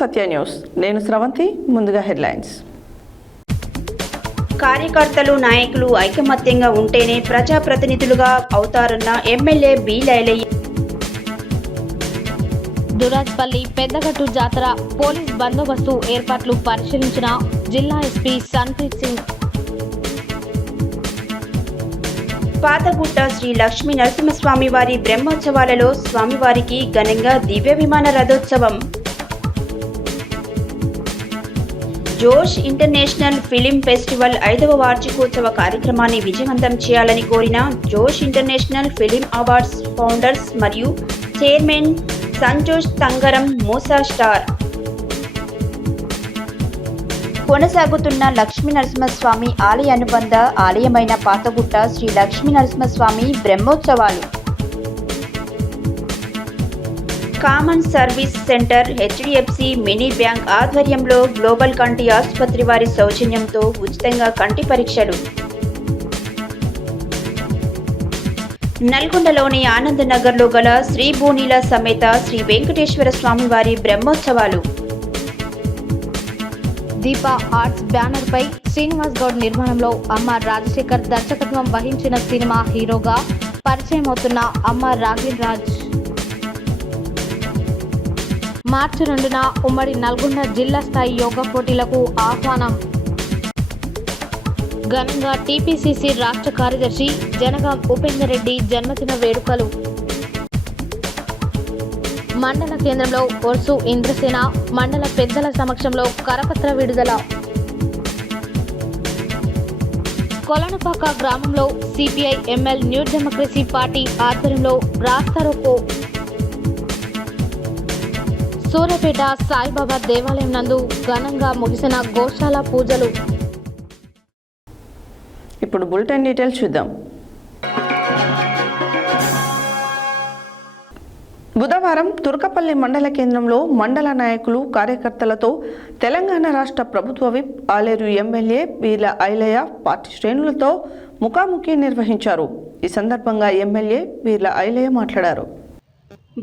సత్య news. నేను శ్రవంతి. ముందుగా headlines. కార్యకర్తలు నాయకులు ఐకమత్యంగా ఉంటేనే ప్రజాప్రతినిధులుగా అవుతారన్న ఎమ్మెల్యే బి లైలయ్య. దురాజ్పల్లి పెద్దగట్టు జాతర పోలీస్ బందోబస్తు ఏర్పాట్లు పరిశీలించిన జిల్లా ఎస్పీ సన్ప్రీత్ సింగ్. పాతగుట్ట శ్రీ లక్ష్మీ నరసింహస్వామి వారి బ్రహ్మోత్సవాలలో స్వామివారికి ఘనంగా దివ్య విమాన రథోత్సవం. జోష్ ఇంటర్నేషనల్ ఫిలిం ఫెస్టివల్ 5వ వార్షికోత్సవ కార్యక్రమాన్ని విజయవంతం చేయాలని కోరిన జోష్ ఇంటర్నేషనల్ ఫిలిం అవార్డ్స్ ఫౌండర్స్ మరియు చైర్మన్ సంజోష్ తంగరం మూసా స్టార్. కొనసాగుతున్న లక్ష్మీ నరసింహస్వామి ఆలయ అనుబంధ ఆలయమైన పాతగుట్ట శ్రీ లక్ష్మీ నరసింహస్వామి బ్రహ్మోత్సవాలు. Common service centre HDFC mini bank ఆధ్వర్యంలో గ్లోబల్ కంటి ఆసుపత్రి వారి సౌజన్యంతో ఉచితంగా కంటి పరీక్షలు. నల్గొండలోని ఆనందనగర్లో గల శ్రీ భూనీల సమేత శ్రీ వెంకటేశ్వర స్వామి వారి బ్రహ్మోత్సవాలు. దీప ఆర్ట్స్ బ్యానర్ పై శ్రీనివాస్ గౌడ్ నిర్మాణంలో అమ్మ రాజశేఖర్ దర్శకత్వం వహించిన సినిమా హీరోగా పరిచయం అవుతున్న అమ్మ రాగిల్ రాజ్. మార్చి 2న ఉమ్మడి నల్గొండ జిల్లా స్థాయి యోగా పోటీలకు ఆహ్వానం. ఘనంగా టీపీసీసీ రాష్ట్ర కార్యదర్శి జనగాం ఉపేందర్ రెడ్డి జన్మదిన వేడుకలు. మండల కేంద్రంలో ఒర్సు ఇంద్రసేన మండల పెద్దల సమక్షంలో కరపత్ర విడుదల. కొలనుపాక గ్రామంలో CPI ML new democracy party ఆధ్వర్యంలో రాస్తారోకో. సూర్యాపేట సాయిబాబా దేవాలయం నందు ఘనంగా ముగిసిన గోశాల పూజలు. ఇప్పుడు బులెటిన్ డీటెయిల్స్ చూద్దాం. బుధవారం తుర్కపల్లి మండల కేంద్రంలో మండల నాయకులు కార్యకర్తలతో తెలంగాణ రాష్ట్ర ప్రభుత్వ whip Aleru MLA Veerla Ilaiah party శ్రేణులతో ముఖాముఖి నిర్వహించారు. ఈ సందర్భంగా ఎమ్మెల్యే వీర్ల ఐలయ్య మాట్లాడారు.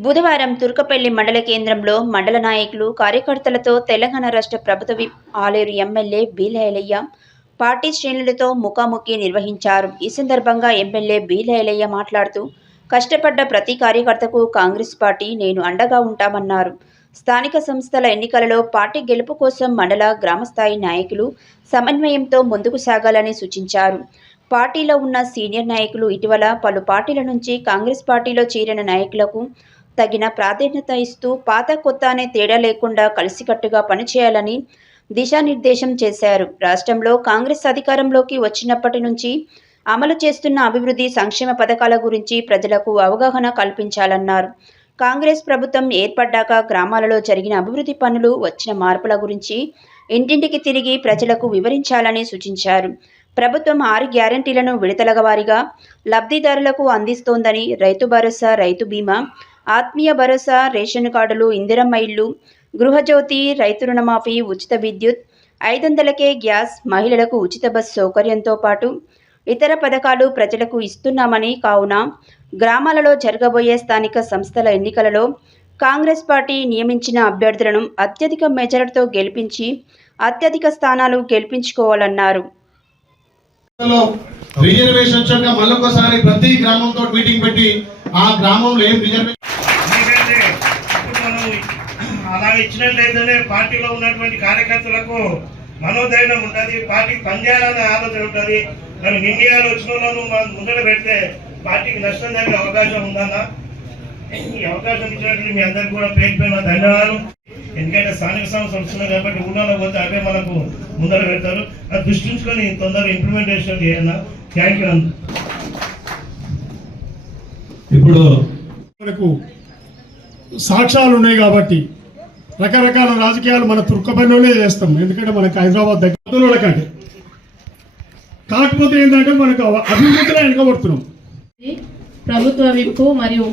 బుధవారం తుర్కపల్లి మండల కేంద్రంలో మండల నాయకులు కార్యకర్తలతో తెలంగాణ రాష్ట్ర ప్రభుత్వ whip Aleru MLA B Ilaiah party శ్రేణులతో ముఖాముఖి నిర్వహించారు. ఈ సందర్భంగా ఎమ్మెల్యే బి లైలయ్య మాట్లాడుతూ కష్టపడ్డ ప్రతి కార్యకర్తకు కాంగ్రెస్ పార్టీ నేను అండగా ఉంటామన్నారు. స్థానిక సంస్థల ఎన్నికలలో పార్టీ గెలుపు కోసం మండల గ్రామస్థాయి నాయకులు సమన్వయంతో ముందుకు సాగాలని సూచించారు. పార్టీలో ఉన్న సీనియర్ నాయకులు ఇటీవల పలు పార్టీల నుంచి కాంగ్రెస్ పార్టీలో చేరిన నాయకులకు తగిన ప్రాధాన్యత ఇస్తూ పాత కొత్త అనే తేడా లేకుండా కలిసికట్టుగా పనిచేయాలని దిశానిర్దేశం చేశారు. రాష్ట్రంలో కాంగ్రెస్ అధికారంలోకి వచ్చినప్పటి నుంచి అమలు చేస్తున్న అభివృద్ధి సంక్షేమ పథకాల గురించి ప్రజలకు అవగాహన కల్పించాలన్నారు. కాంగ్రెస్ ప్రభుత్వం ఏర్పడ్డాక గ్రామాలలో జరిగిన అభివృద్ధి పనులు, వచ్చిన మార్పుల గురించి ఇంటింటికి తిరిగి ప్రజలకు వివరించాలని సూచించారు. ప్రభుత్వం 6 గ్యారంటీలను విడతల వారీగా లబ్ధిదారులకు అందిస్తోందని, రైతు భరోసా, రైతు బీమా, ఆత్మీయ భరోసా, రేషన్ కార్డులు, ఇందిరమ్మ ఇళ్లు, గృహజ్యోతి, రైతు రుణమాఫీ, ఉచిత విద్యుత్, 500కే గ్యాస్, మహిళలకు ఉచిత బస్ సౌకర్యంతో పాటు ఇతర పథకాలు ప్రజలకు ఇస్తున్నామని, కావున గ్రామాలలో జరగబోయే స్థానిక సంస్థల ఎన్నికలలో కాంగ్రెస్ పార్టీ నియమించిన అభ్యర్థులను అత్యధిక మెజారిటీతో గెలిపించి అత్యధిక స్థానాలు గెలిపించుకోవాలన్నారు. రిజర్వేషన్ వచ్చాక మళ్ళొకసారి ప్రతి గ్రామంతో మీటింగ్ పెట్టి ఆ గ్రామంలో ఏం రిజర్వేషన్ అలా ఇచ్చినట్లయితేనే పార్టీలో ఉన్నటువంటి కార్యకర్తలకు మనోధైర్యం ఉంటుంది, పార్టీ పనిచేయాలనే ఆలోచన ఉంటుంది. మరి ఇండియాలో వచ్చిన వాళ్ళను ముందర పెడితే పార్టీకి నష్టం జరిగే అవకాశం ఉందన్నా. ఈ అవకాశం ఇచ్చినట్టు మీ అందరికి కూడా పేరు ధన్యవాదాలు. ఎందుకంటే స్థానిక సంస్థలు వస్తున్నాయి కాబట్టి ఊళ్ళో పోతే అవే మనకు ముందర పెడతారు. అది దృష్టించుకొని తొందరగా ఇంప్లిమెంటేషన్ చేయాలన్నా. Thank you. ఇప్పుడు మనకు సాక్ష్యాలు ఉన్నాయి కాబట్టి రకరకాల రాజకీయాలు మన తుర్కపల్లిలోనే చేస్తాం. ఎందుకంటే మనకు హైదరాబాద్ దగ్గర కంటే కాకపోతే ఏంటంటే మనకు అభివృద్ధిలో వెనుకబడుతున్నాం. ప్రభుత్వ విప్పు మరియు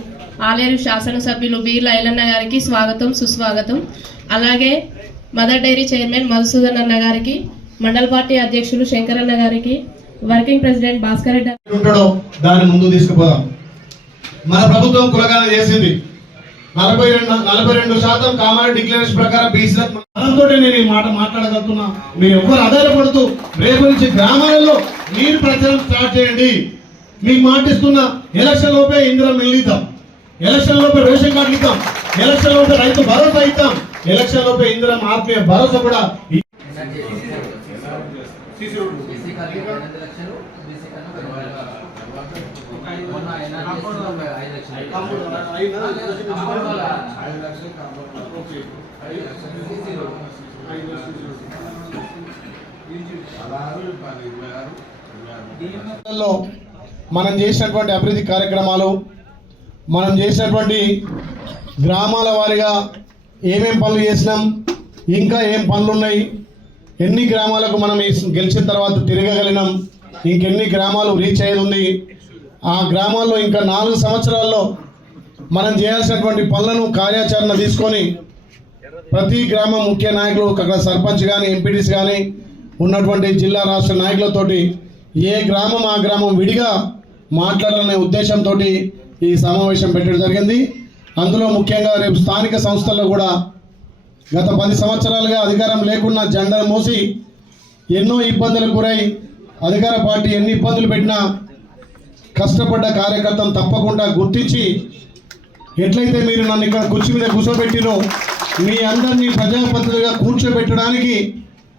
ఆలేరు శాసనసభ్యులు బి లైలన్న గారికి స్వాగతం, సుస్వాగతం. అలాగే మదర్ డైరీ చైర్మన్ మధుసూదన్ అన్న గారికి, మండల పార్టీ అధ్యక్షులు శంకరన్న గారికి, వర్కింగ్ ప్రెసిడెంట్ భాస్కర్ రెడ్డి దాన్ని ముందు తీసుకుపోదాం. మన ప్రభుత్వం కులగానే చేసింది. 42% కామారెడ్డి డిక్లరేషన్ ప్రకారం బీసీలకు దాంతో నేను ఈ మాట మాట్లాడగలుగుతున్నా. మీరు ఎవరు ఆధారపడుతూ రేపు నుంచి గ్రామాలలో మీరు ప్రచారం స్టార్ట్ చేయండి. మీకు మాటిస్తున్నా, ఎలక్షన్ లోపే ఇందిరం ఇద్దాం, ఎలక్షన్ లోపే రేషన్ కార్డు ఇద్దాం, ఎలక్షన్ లోపే రైతు భరోసా ఇద్దాం, ఎలక్షన్ లోపే ఇందిరం ఆత్మీయ భరోసా కూడా మనం చేసినటువంటి అభివృద్ధి కార్యక్రమాలు, మనం చేసినటువంటి గ్రామాల వారీగా ఏమేం పనులు చేసినాం, ఇంకా ఏం పనులు ఉన్నాయి, ఎన్ని గ్రామాలకు మనం గెలిచిన తర్వాత తిరగగలిగినాం, ఇంకెన్ని గ్రామాలు రీచ్ అయ్యేది ఉంది, ఆ గ్రామాల్లో ఇంకా 4 సంవత్సరాల్లో మనం చేయాల్సినటువంటి పనులను కార్యాచరణ తీసుకొని ప్రతి గ్రామ ముఖ్య నాయకులు, అక్కడ సర్పంచ్ కానీ ఎంపీటీసీ కానీ ఉన్నటువంటి జిల్లా రాష్ట్ర నాయకులతోటి ఏ గ్రామం ఆ గ్రామం విడిగా మాట్లాడాలనే ఉద్దేశంతో ఈ సమావేశం పెట్టడం జరిగింది. అందులో ముఖ్యంగా రేపు స్థానిక సంస్థల్లో కూడా గత 10 సంవత్సరాలుగా అధికారం లేకుండా జెండా మోసి ఎన్నో ఇబ్బందులకు గురై అధికార పార్టీ ఎన్ని ఇబ్బందులు పెట్టినా కష్టపడ్డ కార్యకర్తను తప్పకుండా గుర్తించి, ఎట్లయితే మీరు నన్ను ఇక్కడ కుర్చీ మీద కూర్చోబెట్టినో మీ అందరినీ ప్రజాప్రతినిధులుగా కూర్చోబెట్టడానికి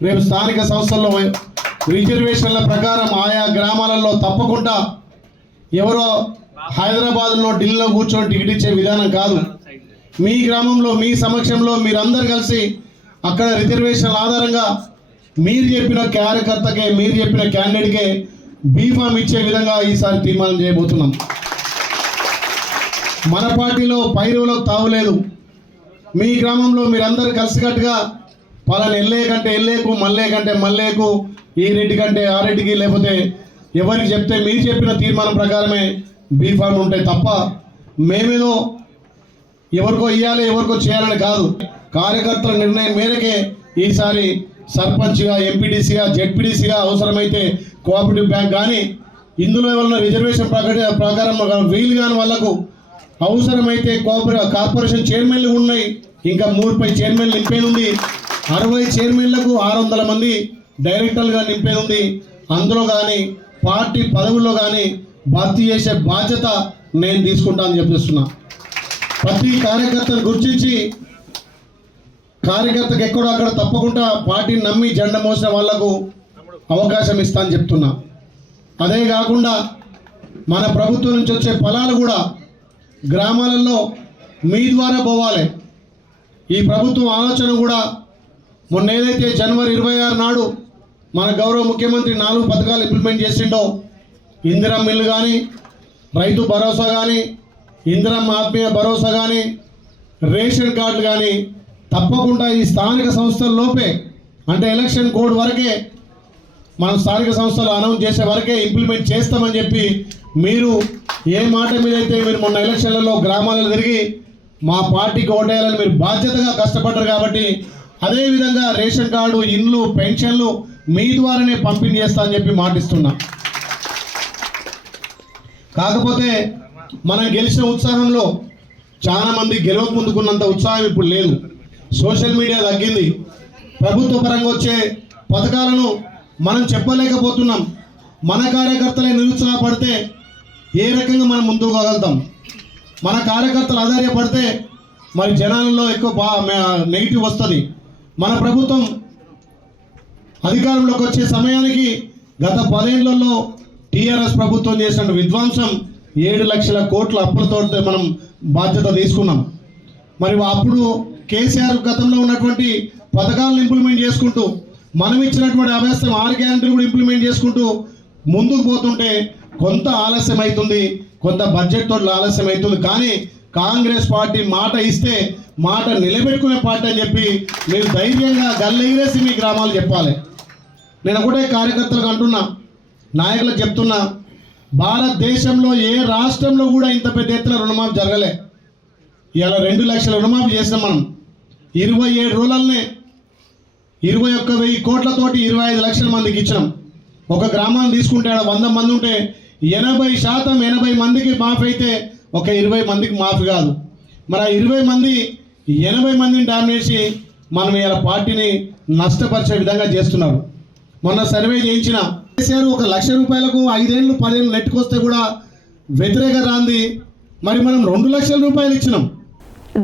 రేపు స్థానిక సంస్థల్లో రిజర్వేషన్ల ప్రకారం ఆయా గ్రామాలలో తప్పకుండా ఎవరో హైదరాబాద్లో ఢిల్లీలో కూర్చొని టికెట్ ఇచ్చే విధానం కాదు. మీ గ్రామంలో మీ సమక్షంలో మీరందరూ కలిసి అక్కడ రిజర్వేషన్ల ఆధారంగా మీరు చెప్పిన కార్యకర్తకే, మీరు చెప్పిన క్యాండిడేట్కే బీఫామ్ ఇచ్చే విధంగా ఈసారి తీర్మానం చేయబోతున్నాం. మన పార్టీలో పైరువులకు తావులేదు. మీ గ్రామంలో మీరందరూ కలిసికట్టుగా పలానా ఎల్ఏ కంటే ఎల్ఏకు, మల్లే కంటే మల్లేకు, ఈ రెడ్డి కంటే ఆ రెడ్డికి, లేకపోతే ఎవరికి చెప్తే మీరు చెప్పిన తీర్మానం ప్రకారమే బీఫామ్ ఉంటాయి తప్ప మేమేదో ఎవరికో ఇవ్వాలి ఎవరికో చేయాలని కాదు. కార్యకర్తల నిర్ణయం మేరకే ఈసారి సర్పంచ్గా, ఎంపీటీసీగా, జెడ్పీటీసీగా, అవసరమైతే కోఆపరేటివ్ బ్యాంక్ కానీ ఇందులో ఏమన్నా రిజర్వేషన్ ప్రకారం వీలు కాని వాళ్లకు అవసరమైతే కార్పొరేషన్ చైర్మన్లు ఉన్నాయి. ఇంకా 3 చైర్మన్లు నింపేనుంది. 60 చైర్మన్లకు 600 మంది డైరెక్టర్లుగా నింపేనుంది. అందులో కానీ పార్టీ పదవుల్లో కానీ భర్తీ చేసే బాధ్యత నేను తీసుకుంటానని చెప్పిస్తున్నా. ప్రతి కార్యకర్తను గుర్తించి కార్యకర్తకు ఎక్కడో అక్కడ తప్పకుండా పార్టీని నమ్మి జెండా మోసిన వాళ్లకు అవకాశం ఇస్తానని చెప్తున్నా. అదే కాకుండా మన ప్రభుత్వం నుంచి వచ్చే ఫలాలు కూడా గ్రామాలలో మీ ద్వారా పోవాలి. ఈ ప్రభుత్వం ఆలోచన కూడా మొన్న ఏదైతే జనవరి 26 నాడు మన గౌరవ ముఖ్యమంత్రి 4 పథకాలు ఇంప్లిమెంట్ చేసిండో, ఇందిరమ్మ ఇల్లు కానీ, రైతు భరోసా కానీ, ఇందిరమ్మ ఆత్మీయ భరోసా కానీ, రేషన్ కార్డులు కానీ తప్పకుండా ఈ స్థానిక సంస్థల్లోపే, అంటే ఎలక్షన్ కోడ్ వరకే, మనం స్థానిక సంస్థలు అనౌన్స్ చేసే వరకే ఇంప్లిమెంట్ చేస్తామని చెప్పి మీరు ఏ మాట మీద అయితే మీరు మొన్న ఎలక్షన్లలో గ్రామాలలో తిరిగి మా పార్టీకి ఓటేయాలని మీరు బాధ్యతగా కష్టపడ్డారు కాబట్టి అదేవిధంగా రేషన్ కార్డు, ఇండ్లు, పెన్షన్లు మీ ద్వారానే పంపిణీ చేస్తా అని చెప్పి మాటిస్తున్నా. కాకపోతే మనం గెలిచిన ఉత్సాహంలో చాలా మంది గెలవక ముందుకున్నంత ఉత్సాహం ఇప్పుడు లేదు. సోషల్ మీడియా తగ్గింది. ప్రభుత్వ పరంగా వచ్చే పథకాలను మనం చెప్పలేకపోతున్నాం. మన కార్యకర్తలే నిరుత్సాహపడితే ఏ రకంగా మనం ముందుకు పోగలుగుతాం? మన కార్యకర్తలు ఆధారపడితే మరి జనాలలో ఎక్కువ నెగిటివ్ వస్తుంది. మన ప్రభుత్వం అధికారంలోకి వచ్చే సమయానికి గత 10 ఏళ్లలో టీఆర్ఎస్ ప్రభుత్వం చేసిన విధ్వంసం 7 లక్షల కోట్ల అప్పులతో మనం బాధ్యత తీసుకున్నాం. మరి అప్పుడు కేసీఆర్ గతంలో ఉన్నటువంటి పథకాలను ఇంప్లిమెంట్ చేసుకుంటూ మనం ఇచ్చినటువంటి అభ్యాసం 6 గ్యారెంటీలు కూడా ఇంప్లిమెంట్ చేసుకుంటూ ముందుకు పోతుంటే కొంత ఆలస్యం అవుతుంది, కొంత బడ్జెట్ తోటి ఆలస్యం అవుతుంది. కానీ కాంగ్రెస్ పార్టీ మాట ఇస్తే మాట నిలబెట్టుకునే పార్టీ అని చెప్పి మీరు ధైర్యంగా గల్లెగిరేసి మీ గ్రామాలు చెప్పాలి. నేను ఒకటే కార్యకర్తలకు అంటున్నా, నాయకులకు చెప్తున్నా, భారతదేశంలో ఏ రాష్ట్రంలో కూడా ఇంత పెద్ద ఎత్తున రుణమాఫీ జరగలే. ఇలా 2 లక్షల రుణమాఫీ చేసినాం మనం. 27 రోజులనే 21,000 కోట్లతోటి 25 లక్షల మందికి ఇచ్చినాం. ఒక గ్రామాన్ని తీసుకుంటే 100 మంది ఉంటే 80% 80 మందికి మాఫీ అయితే ఒక 20 మందికి మాఫీ కాదు. మరి ఆ 20 మంది 80 మందిని డామినేట్ చేసి మనం ఇలా పార్టీని నష్టపరిచే విధంగా చేస్తున్నారు. మొన్న సర్వే చేయించిన కేసీఆర్ 1 లక్ష రూపాయలకు 5 ఏళ్ళు 10 ఏళ్ళు నెట్టుకొస్తే కూడా వ్యతిరేక రాంది. మరి మనం 2 లక్షల రూపాయలు ఇచ్చినాం.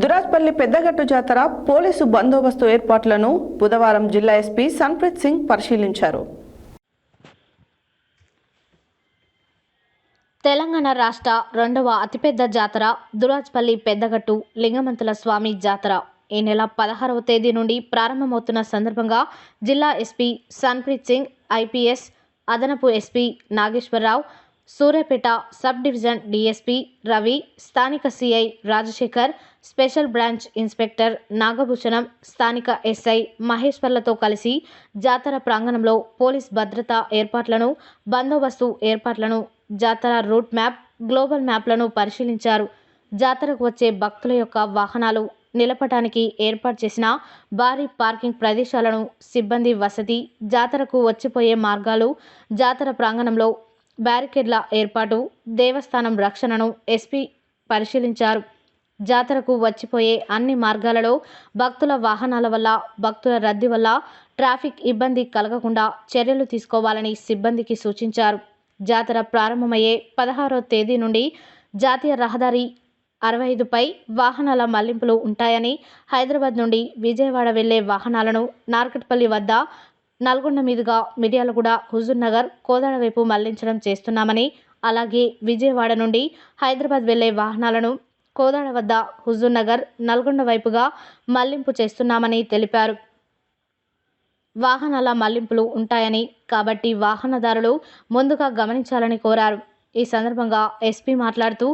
దురాజ్పల్లి పెద్దగట్టు జాతర పోలీసు బందోబస్తు ఏర్పాట్లను బుధవారం జిల్లా ఎస్పీ సన్ప్రీత్ సింగ్ పరిశీలించారు. తెలంగాణ రాష్ట్ర 2వ అతిపెద్ద జాతర దురాజ్పల్లి పెద్దగట్టు లింగమంతుల స్వామి జాతర ఈ నెల 16వ తేదీ నుండి ప్రారంభమవుతున్న సందర్భంగా జిల్లా ఎస్పీ సన్ప్రీత్ సింగ్, ఐపీఎస్ అదనపు SP Nageswara Rao, Suryapet sub division DSP Ravi, స్థానిక CI Rajasekhar, special branch inspector Nagabhushanam, స్థానిక ఎస్ఐ మహేశ్వర్లతో కలిసి జాతర ప్రాంగణంలో పోలీస్ భద్రతా ఏర్పాట్లను, బందోబస్తు ఏర్పాట్లను, జాతర రూట్ మ్యాప్, గ్లోబల్ మ్యాప్లను పరిశీలించారు. జాతరకు వచ్చే భక్తుల యొక్క వాహనాలు నిలపటానికి ఏర్పాటు చేసిన భారీ పార్కింగ్ ప్రదేశాలను, సిబ్బంది వసతి, జాతరకు వచ్చిపోయే మార్గాలు, జాతర ప్రాంగణంలో బ్యారికేడ్ల ఏర్పాటు, దేవస్థానం రక్షణను ఎస్పీ పరిశీలించారు. జాతరకు వచ్చిపోయే అన్ని మార్గాలలో భక్తుల వాహనాల వల్ల, భక్తుల రద్దీ వల్ల ట్రాఫిక్ ఇబ్బంది కలగకుండా చర్యలు తీసుకోవాలని సిబ్బందికి సూచించారు. జాతర ప్రారంభమయ్యే 16వ తేదీ నుండి జాతీయ రహదారి 65పై వాహనాల మళ్లింపులు ఉంటాయని, హైదరాబాద్ నుండి విజయవాడ వెళ్లే వాహనాలను నార్కట్పల్లి వద్ద, నల్గొండ మీదుగా మిర్యాలగూడ, హుజూర్నగర్, కోదాడ వైపు మళ్లించడం చేస్తున్నామని, అలాగే విజయవాడ నుండి హైదరాబాద్ వెళ్లే వాహనాలను కోదాడ వద్ద, హుజూర్నగర్, నల్గొండ వైపుగా మళ్లింపు చేస్తున్నామని తెలిపారు. వాహనాల మళ్లింపులు ఉంటాయని కాబట్టి వాహనదారులు ముందుగా గమనించాలని కోరారు. ఈ సందర్భంగా ఎస్పీ మాట్లాడుతూ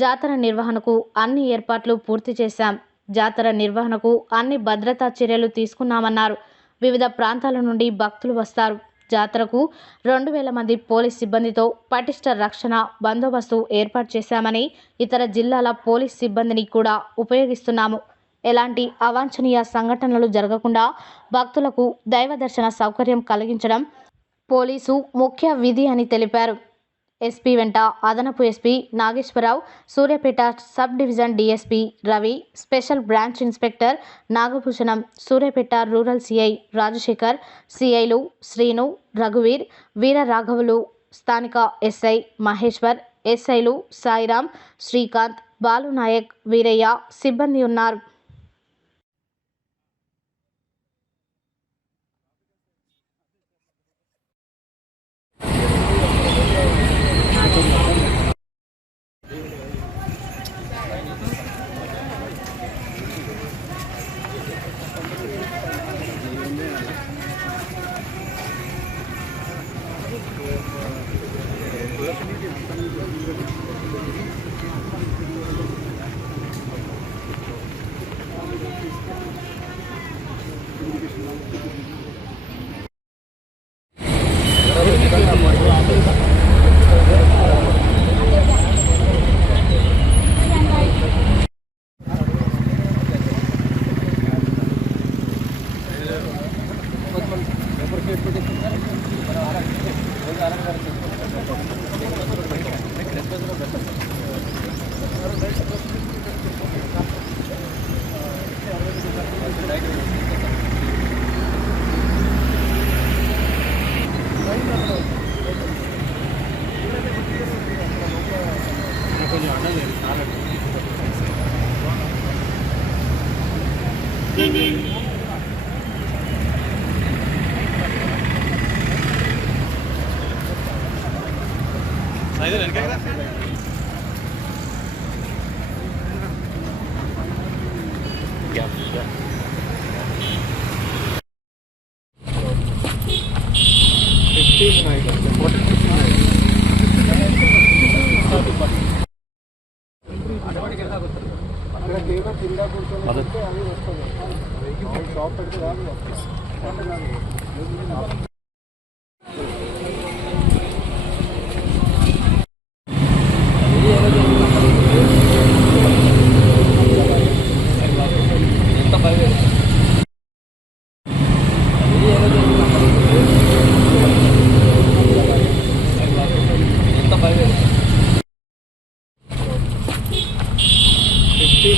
జాతర నిర్వహణకు అన్ని ఏర్పాట్లు పూర్తి చేశాం. జాతర నిర్వహణకు అన్ని భద్రతా చర్యలు తీసుకున్నామన్నారు. వివిధ ప్రాంతాల నుండి భక్తులు వస్తారు. జాతరకు 2000 మంది పోలీస్ సిబ్బందితో పటిష్ట రక్షణ బందోబస్తు ఏర్పాటు చేశామని, ఇతర జిల్లాల పోలీస్ సిబ్బందిని కూడా ఉపయోగిస్తున్నాము. ఎలాంటి అవాంఛనీయ సంఘటనలు జరగకుండా భక్తులకు దైవ దర్శన సౌకర్యం కలిగించడం పోలీసు ముఖ్య విధి అని తెలిపారు. ఎస్పీ వెంట అదనపు SP Nageswara Rao, Suryapet sub division DSP Ravi, special branch inspector Nagabhushanam, Suryapet rural CI Rajasekhar, సిఐలు Srinu, రఘువీర్, వీర రాఘవులు, స్థానిక ఎస్ఐ మహేశ్వర్, ఎస్ఐలు సాయిరాం, శ్రీకాంత్, బాలునాయక్, వీరయ్య సిబ్బంది ఉన్నారు.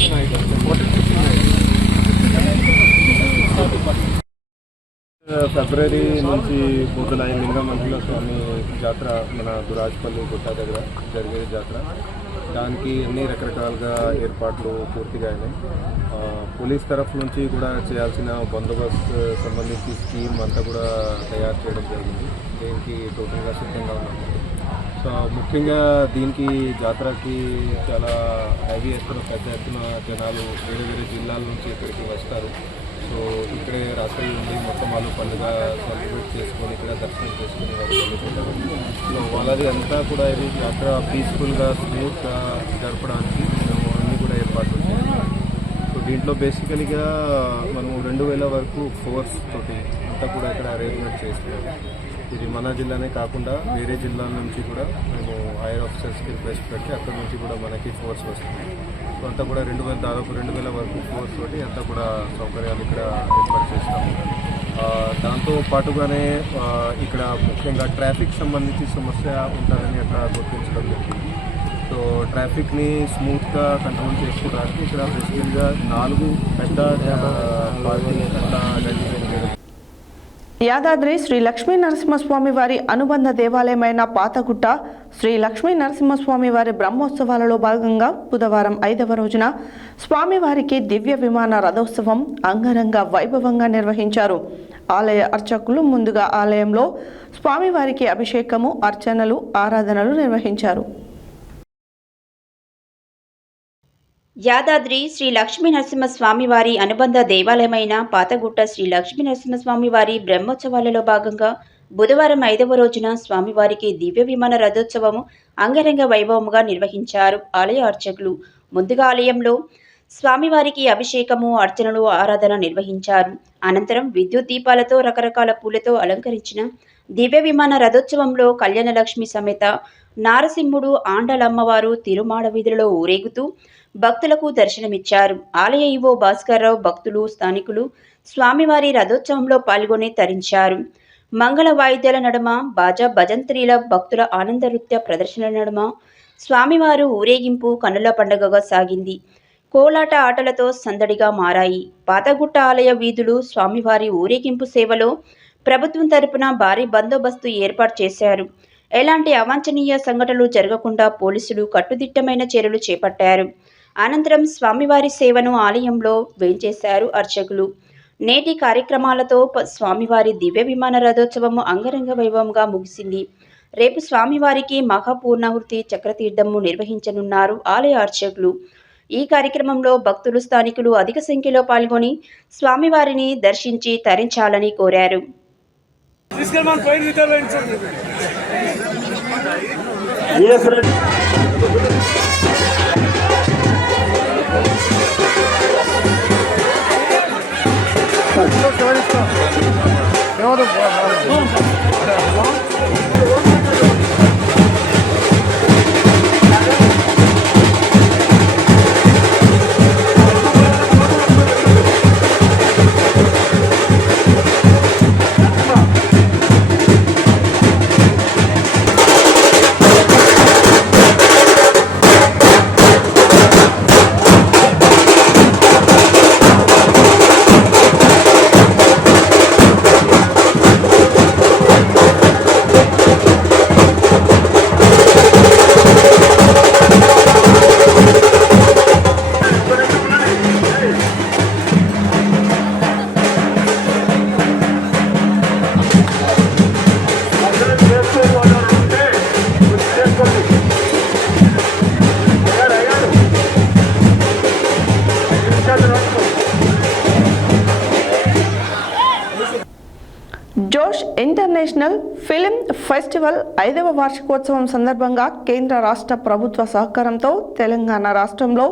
Night. ఫిబ్రవరి నుంచి మొదలైన లింగమంతుల స్వామి జాతర మన దురాజ్పల్లి గుట్ట దగ్గర జరిగే జాతర. దానికి అన్ని రకరకాలుగా ఏర్పాట్లు పూర్తిగా అయినాయి. పోలీస్ తరఫు నుంచి కూడా చేయాల్సిన బందోబస్తు సంబంధించి స్కీమ్ అంతా కూడా తయారు చేయడం జరిగింది. దీనికి టోటల్గా సిద్ధంగా ఉన్నాము. సో ముఖ్యంగా దీనికి జాతరకి చాలా హెవీ ఎత్తున పెద్ద ఎత్తున జనాలు వేరే వేరే జిల్లాల నుంచి ఇక్కడికి వస్తారు. సో ఇక్కడే రాత్రి ఉండి మొత్తం వాళ్ళు పండుగ సెలబ్రేట్ చేసుకొని ఇక్కడ దర్శనం చేసుకుని వాళ్ళు వెళ్ళిపోతారు. సో వాళ్ళది అంతా కూడా ఇది జాతర పీస్ఫుల్గా స్మూత్గా జరపడానికి మేము అన్నీ కూడా ఏర్పాట్లు చేస్తాం. సో దీంట్లో బేసికలీగా మనము 2000 వరకు ఫోర్స్ తోటి అంతా కూడా ఇక్కడ అరేంజ్మెంట్ చేస్తున్నాము. ఇది మన జిల్లానే కాకుండా వేరే జిల్లాల నుంచి కూడా మేము హైయర్ ఆఫీసర్స్కి రిక్వెస్ట్ పెట్టి అక్కడ నుంచి కూడా మనకి ఫోర్స్ వస్తుంది. సో అంతా కూడా దాదాపు 2000 వరకు ఫోర్స్ తోటి అంతా కూడా సౌకర్యాలు ఇక్కడ ఏర్పాటు చేస్తాము. దాంతో పాటుగానే ఇక్కడ ముఖ్యంగా ట్రాఫిక్ సంబంధించి సమస్య ఉంటుందని అక్కడ గుర్తించడం జరిగింది. సో ట్రాఫిక్ని స్మూత్గా కంట్రోల్ చేసుకోవడానికి ఇక్కడ బేసికల్గా 4 పెద్ద పార్కింగ్ అట్లా డెసిగ్నేట్ చేయడం. యాదాద్రి శ్రీ లక్ష్మీ నరసింహస్వామి వారి అనుబంధ దేవాలయమైన పాతగుట్ట శ్రీ లక్ష్మీ నరసింహస్వామి వారి బ్రహ్మోత్సవాలలో భాగంగా బుధవారం 5వ రోజున స్వామివారికి దివ్య విమాన రథోత్సవం అంగరంగ వైభవంగా నిర్వహించారు. ఆలయ అర్చకులు ముందుగా ఆలయంలో స్వామివారికి అభిషేకము, అర్చనలు, ఆరాధనలు నిర్వహించారు. యాదాద్రి శ్రీ లక్ష్మీ నరసింహస్వామి వారి అనుబంధ దేవాలయమైన పాతగుట్ట శ్రీ లక్ష్మీ నరసింహస్వామి వారి బ్రహ్మోత్సవాలలో భాగంగా బుధవారం 5వ రోజున స్వామివారికి దివ్య విమాన రథోత్సవము అంగరంగ వైభవముగా నిర్వహించారు. ఆలయ అర్చకులు ముందుగా ఆలయంలో స్వామివారికి అభిషేకము, అర్చనలు, ఆరాధన నిర్వహించారు. అనంతరం విద్యుత్ దీపాలతో రకరకాల పూలతో అలంకరించిన దివ్య విమాన రథోత్సవంలో కళ్యాణలక్ష్మి సమేత నారసింహుడు, ఆండలమ్మవారు తిరుమాడ వీధులలో ఊరేగుతూ భక్తులకు దర్శనమిచ్చారు. ఆలయ ఈవో భాస్కర్రావు, భక్తులు, స్థానికులు స్వామివారి రథోత్సవంలో పాల్గొని తరించారు. మంగళ వాయిద్యాల నడుమ, బాజా భజంత్రీల భక్తుల ఆనంద నృత్య ప్రదర్శనల నడుమ స్వామివారు ఊరేగింపు కన్నుల పండుగగా సాగింది. కోలాట ఆటలతో సందడిగా మారాయి. పాతగుట్ట ఆలయ వీధులు స్వామివారి ఊరేగింపు సేవలో ప్రభుత్వం తరపున భారీ బందోబస్తు ఏర్పాటు చేశారు. ఎలాంటి అవాంఛనీయ సంఘటనలు జరగకుండా పోలీసులు కట్టుదిట్టమైన చర్యలు చేపట్టారు. అనంతరం స్వామివారి సేవను ఆలయంలో వేంచేశారు అర్చకులు. నేటి కార్యక్రమాలతో స్వామివారి దివ్య విమాన రథోత్సవము అంగరంగ వైభవంగా ముగిసింది. రేపు స్వామివారికి మహాపూర్ణాహుతి చక్రతీర్థము నిర్వహించనున్నారు ఆలయ అర్చకులు. ఈ కార్యక్రమంలో భక్తులు, స్థానికులు అధిక సంఖ్యలో పాల్గొని స్వామివారిని దర్శించి తరించాలని కోరారు. జోష్ ఇంటర్నేషనల్ ఫిలిం ఫెస్టివల్ 5వ వార్షికోత్సవం సందర్భంగా కేంద్ర రాష్ట్ర ప్రభుత్వ సహకారంతో తెలంగాణ రాష్ట్రంలో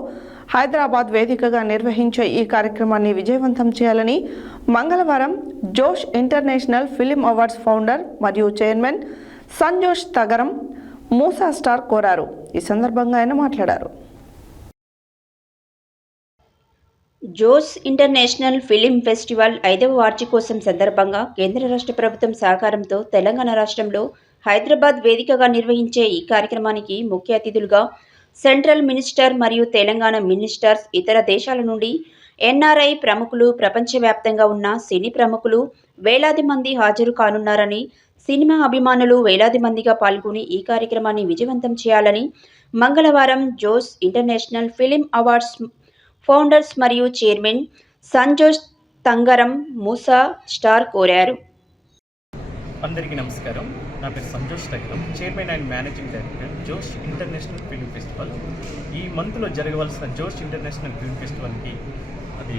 హైదరాబాద్ వేదికగా నిర్వహించే ఈ కార్యక్రమాన్ని విజయవంతం చేయాలని మంగళవారం జోష్ ఇంటర్నేషనల్ ఫిలిం అవార్డ్స్ ఫౌండర్ మరియు చైర్మన్ సంజోష్ తగరం మూసా స్టార్ కోరారు. ఈ సందర్భంగా ఆయన మాట్లాడారు. జోష్ ఇంటర్నేషనల్ ఫిలిం ఫెస్టివల్ 5వ వార్షికోత్సవం సందర్భంగా కేంద్ర రాష్ట్ర ప్రభుత్వం సహకారంతో తెలంగాణ రాష్ట్రంలో హైదరాబాద్ వేదికగా నిర్వహించే ఈ కార్యక్రమానికి ముఖ్య అతిథులుగా సెంట్రల్ మినిస్టర్ మరియు తెలంగాణ మినిస్టర్స్, ఇతర దేశాల నుండి ఎన్ఆర్ఐ ప్రముఖులు, ప్రపంచవ్యాప్తంగా ఉన్న సినీ ప్రముఖులు వేలాది మంది హాజరు కానున్నారని, సినిమా అభిమానులు వేలాది మందిగా పాల్గొని ఈ కార్యక్రమాన్ని విజయవంతం చేయాలని మంగళవారం Josh international film awards founders మరియు చైర్మన్ సంజోష్ తంగరం మూసా స్టార్ కోరారు. అందరికీ నమస్కారం. నా పేరు Sanjosh Thangaram, chairman and managing director Josh international film festival. ఈ మంత్లో జరగవలసిన జోష్ ఇంటర్నేషనల్ ఫిల్మ్ ఫెస్టివల్కి అది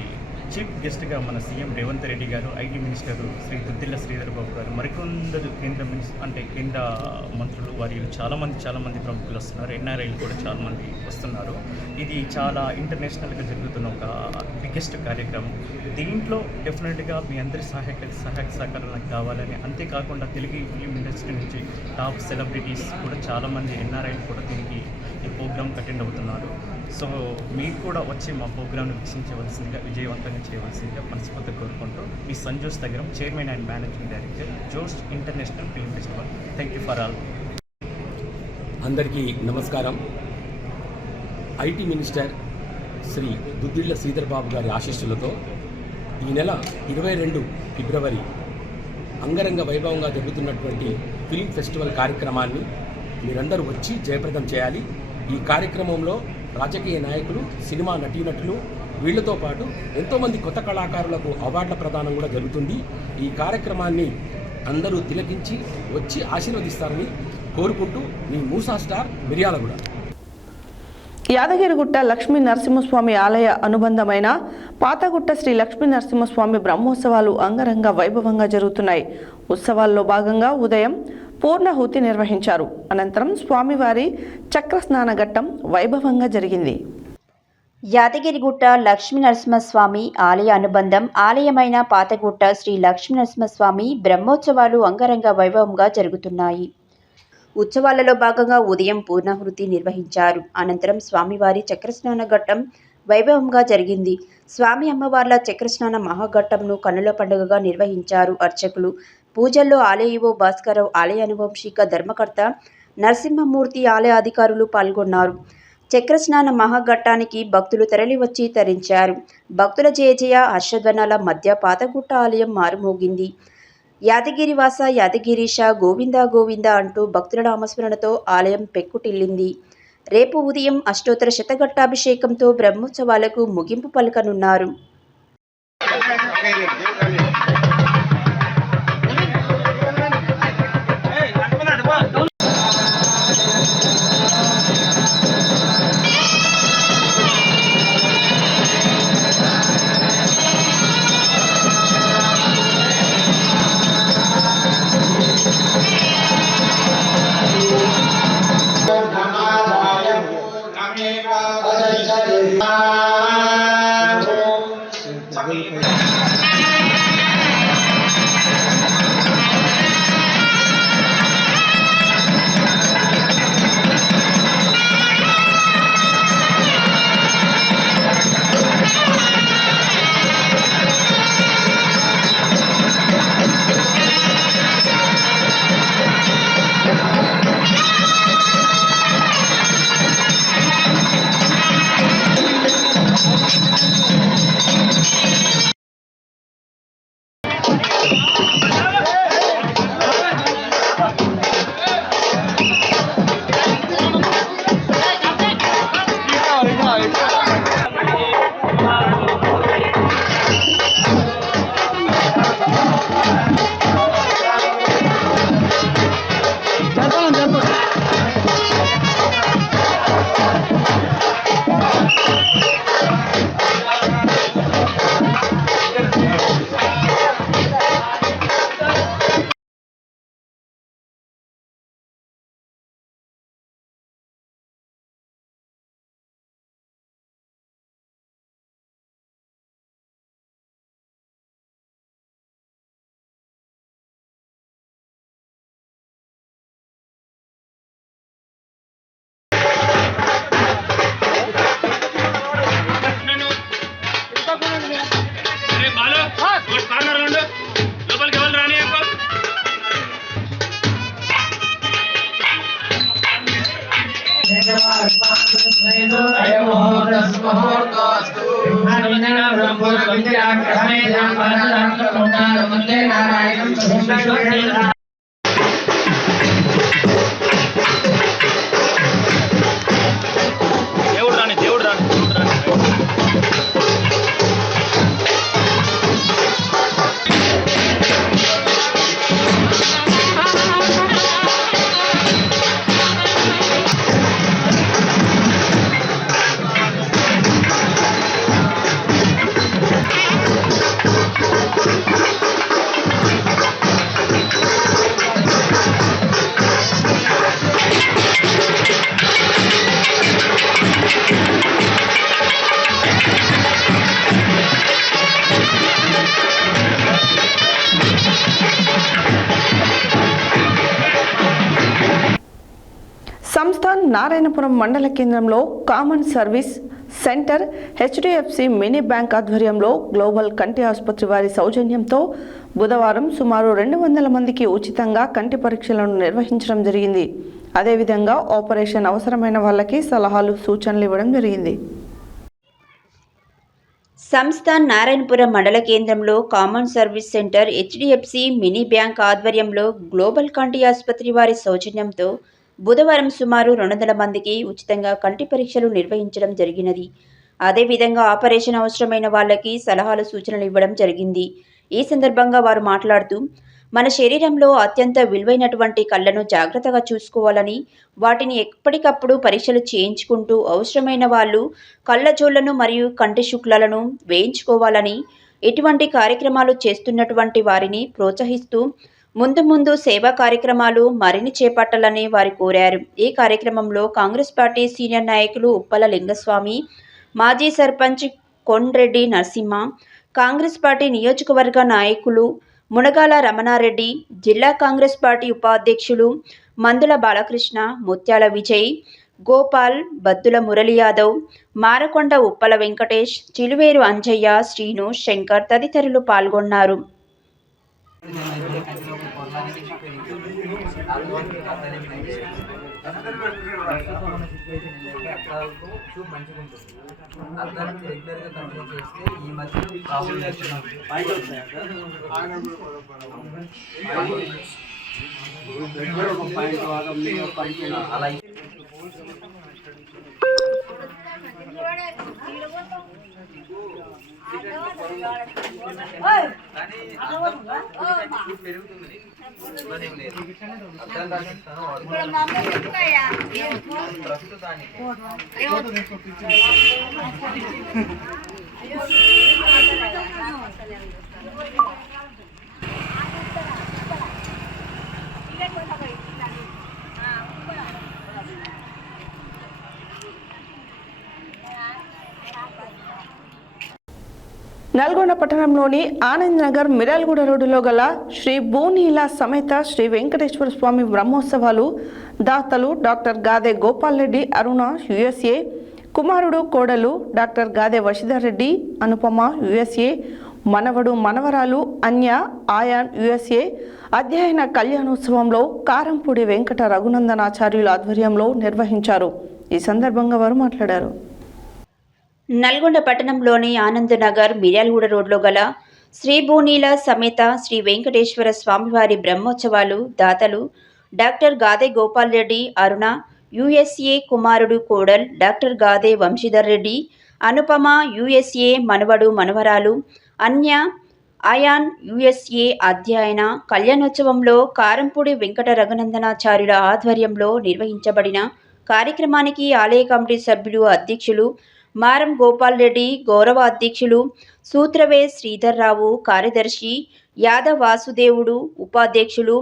చీఫ్ గెస్ట్గా మన సీఎం రేవంత్ రెడ్డి గారు, ఐటీ మినిస్టర్ శ్రీ దుద్దిల్ల శ్రీధర్ బాబు గారు, మరికొందరు కేంద్ర మంత్రులు వారు చాలామంది ప్రముఖులు వస్తున్నారు. ఎన్ఆర్ఐలు కూడా చాలామంది వస్తున్నారు. ఇది చాలా ఇంటర్నేషనల్గా జరుగుతున్న ఒక బిగ్గెస్ట్ కార్యక్రమం. దీంట్లో డెఫినెట్గా మీ అందరి సహాయక సహకారాలు కావాలని, అంతేకాకుండా తెలుగు ఫిలిం ఇండస్ట్రీ నుంచి టాప్ సెలబ్రిటీస్ కూడా చాలామంది ఎన్ఆర్ఐలు కూడా దీనికి ఈ ప్రోగ్రామ్కి అటెండ్ అవుతున్నారు. సో మీరు కూడా వచ్చి మా ప్రోగ్రామ్ని వీక్షించవలసిందిగా, విజయవంతంగా చేయవలసిందిగా మనస్ఫూర్తిగా కోరుకుంటూ మీ Sanjosh Thangaram, chairman and managing director Josh international film festival. Thank you for all. అందరికీ నమస్కారం. ఐటీ మినిస్టర్ శ్రీ దుద్దిళ్ల శ్రీధర్ బాబు గారి ఆశీస్సులతో ఈ నెల 22 ఫిబ్రవరి అంగరంగ వైభవంగా జరుగుతున్నటువంటి ఫిల్మ్ ఫెస్టివల్ కార్యక్రమాన్ని మీరందరూ వచ్చి జయప్రదం చేయాలి. ఈ కార్యక్రమంలో రాజకీయ నాయకులు, సినిమా నటీనటులు, వీళ్లతో పాటు ఎంతోమంది కొత్త కళాకారులకు అవార్డుల ప్రదానం కూడా జరుగుతుంది. ఈ కార్యక్రమాన్ని అందరూ తిలకించి వచ్చి ఆశీర్వదిస్తారని కోరుకుంటూ మీ మూసా స్టార్ మిర్యాలగూడ. యాదగిరిగుట్ట లక్ష్మీ నరసింహస్వామి ఆలయ అనుబంధమైన పాతగుట్ట శ్రీ లక్ష్మీ నరసింహస్వామి బ్రహ్మోత్సవాలు అంగరంగ వైభవంగా జరుగుతున్నాయి. ఉత్సవాల్లో భాగంగా ఉదయం పూర్ణాహుతి నిర్వహించారు. అనంతరం స్వామివారి చక్రస్నాన ఘట్టం వైభవంగా జరిగింది. యాదగిరిగుట్ట లక్ష్మీ నరసింహస్వామి ఆలయ అనుబంధం ఆలయమైన పాతగుట్ట శ్రీ లక్ష్మీ నరసింహస్వామి బ్రహ్మోత్సవాలు అంగరంగ వైభవంగా జరుగుతున్నాయి. ఉత్సవాలలో భాగంగా ఉదయం పూర్ణాహుతి నిర్వహించారు. అనంతరం స్వామివారి చక్రస్నాన ఘట్టం వైభవంగా జరిగింది. స్వామి అమ్మవార్ల చక్రస్నాన మహాఘట్టంను కన్నుల పండుగగా నిర్వహించారు అర్చకులు. పూజల్లో ఆలయ ఈవో భాస్కరరావు, ఆలయ అనువంశిక ధర్మకర్త నరసింహమూర్తి, ఆలయ అధికారులు పాల్గొన్నారు. చక్రస్నాన మహాఘట్టానికి భక్తులు తరలివచ్చి తరించారు. భక్తుల జయజయ హర్షధ్వనాల మధ్య పాతగుట్ట ఆలయం మారుమోగింది. యాదగిరివాస యాదగిరీశ గోవింద గోవింద అంటూ భక్తుల నామస్మరణతో ఆలయం పెక్కుటిల్లింది. రేపు ఉదయం అష్టోత్తర శతఘట్టాభిషేకంతో బ్రహ్మోత్సవాలకు ముగింపు పలకనున్నారు. Ayo, సంస్థాన్ నారాయణపురం మండల కేంద్రంలో common service centre HDFC mini bank ఆధ్వర్యంలో గ్లోబల్ కంటి ఆసుపత్రి వారి సౌజన్యంతో బుధవారం సుమారు 200 మందికి ఉచితంగా కంటి పరీక్షలను నిర్వహించడం జరిగింది. అదేవిధంగా ఆపరేషన్ అవసరమైన వాళ్ళకి సలహాలు సూచనలు ఇవ్వడం జరిగింది. సంస్థాన్ నారాయణపురం మండల కేంద్రంలో common service centre HDFC mini bank ఆధ్వర్యంలో గ్లోబల్ కంటి ఆసుపత్రి వారి సౌజన్యంతో బుధవారం సుమారు 200 మందికి ఉచితంగా కంటి పరీక్షలు నిర్వహించడం జరిగినది. అదేవిధంగా ఆపరేషన్ అవసరమైన వాళ్ళకి సలహాలు సూచనలు ఇవ్వడం జరిగింది. ఈ సందర్భంగా వారు మాట్లాడుతూ మన శరీరంలో అత్యంత విలువైనటువంటి కళ్ళను జాగ్రత్తగా చూసుకోవాలని, వాటిని ఎప్పటికప్పుడు పరీక్షలు చేయించుకుంటూ అవసరమైన వాళ్ళు కళ్ళజోళ్లను మరియు కంటి శుక్లాలను వేయించుకోవాలని, ఇటువంటి కార్యక్రమాలు చేస్తున్నటువంటి వారిని ప్రోత్సహిస్తూ ముందు సేవా కార్యక్రమాలు మరిన్ని చేపట్టాలని వారు కోరారు. ఈ కార్యక్రమంలో కాంగ్రెస్ పార్టీ సీనియర్ నాయకులు ఉప్పల లింగస్వామి, మాజీ సర్పంచ్ కొండ్రెడ్డి నరసింహ, కాంగ్రెస్ పార్టీ నియోజకవర్గ నాయకులు మునగాల రమణారెడ్డి, జిల్లా కాంగ్రెస్ పార్టీ ఉపాధ్యక్షులు మందుల బాలకృష్ణ, ముత్యాల విజయ్, గోపాల్, బద్దుల మురళి యాదవ్, మారకొండ ఉప్పల వెంకటేష్, చిలువేరు అంజయ్య, శ్రీను, శంకర్ తదితరులు పాల్గొన్నారు. నల్గొండ పట్టణంలోని ఆనంద్ నగర్ మిరాల్గూడ రోడ్డులో గల శ్రీ భూనీల సమేత శ్రీ వెంకటేశ్వర స్వామి బ్రహ్మోత్సవాలు దాతలు డాక్టర్ గాదే గోపాల్ రెడ్డి అరుణ USA, కుమారుడు కోడలు డాక్టర్ గాదే వశిధర్ రెడ్డి అనుపమ USA, మనవడు మనవరాలు అన్య ఆయాన్ USA అధ్యయన కళ్యాణోత్సవంలో కారంపూడి వెంకట రఘునందనాచార్యుల ఆధ్వర్యంలో నిర్వహించారు. ఈ సందర్భంగా వారు మాట్లాడారు. నల్గొండ పట్టణంలోని ఆనంద్ నగర్ మిర్యాలగూడ రోడ్లో గల శ్రీ భూనీల సమేత శ్రీ వెంకటేశ్వర స్వామివారి బ్రహ్మోత్సవాలు దాతలు డాక్టర్ గాదే గోపాల్ రెడ్డి అరుణ USA, కుమారుడు కోడల్ డాక్టర్ గాదే వంశీధర్ రెడ్డి అనుపమ USA, మనవడు మనవరాలు అన్య ఆయాన్ USA అధ్యయన కళ్యాణోత్సవంలో కారంపూడి వెంకట రఘునందనాచార్యుల ఆధ్వర్యంలో నిర్వహించబడిన కార్యక్రమానికి ఆలయ కమిటీ సభ్యులు అధ్యక్షులు మారం గోపాల్ రెడ్డి, గౌరవ అధ్యక్షులు సూత్రవే శ్రీధర్రావు, కార్యదర్శి యాదవ్ వాసుదేవుడు, ఉపాధ్యక్షులు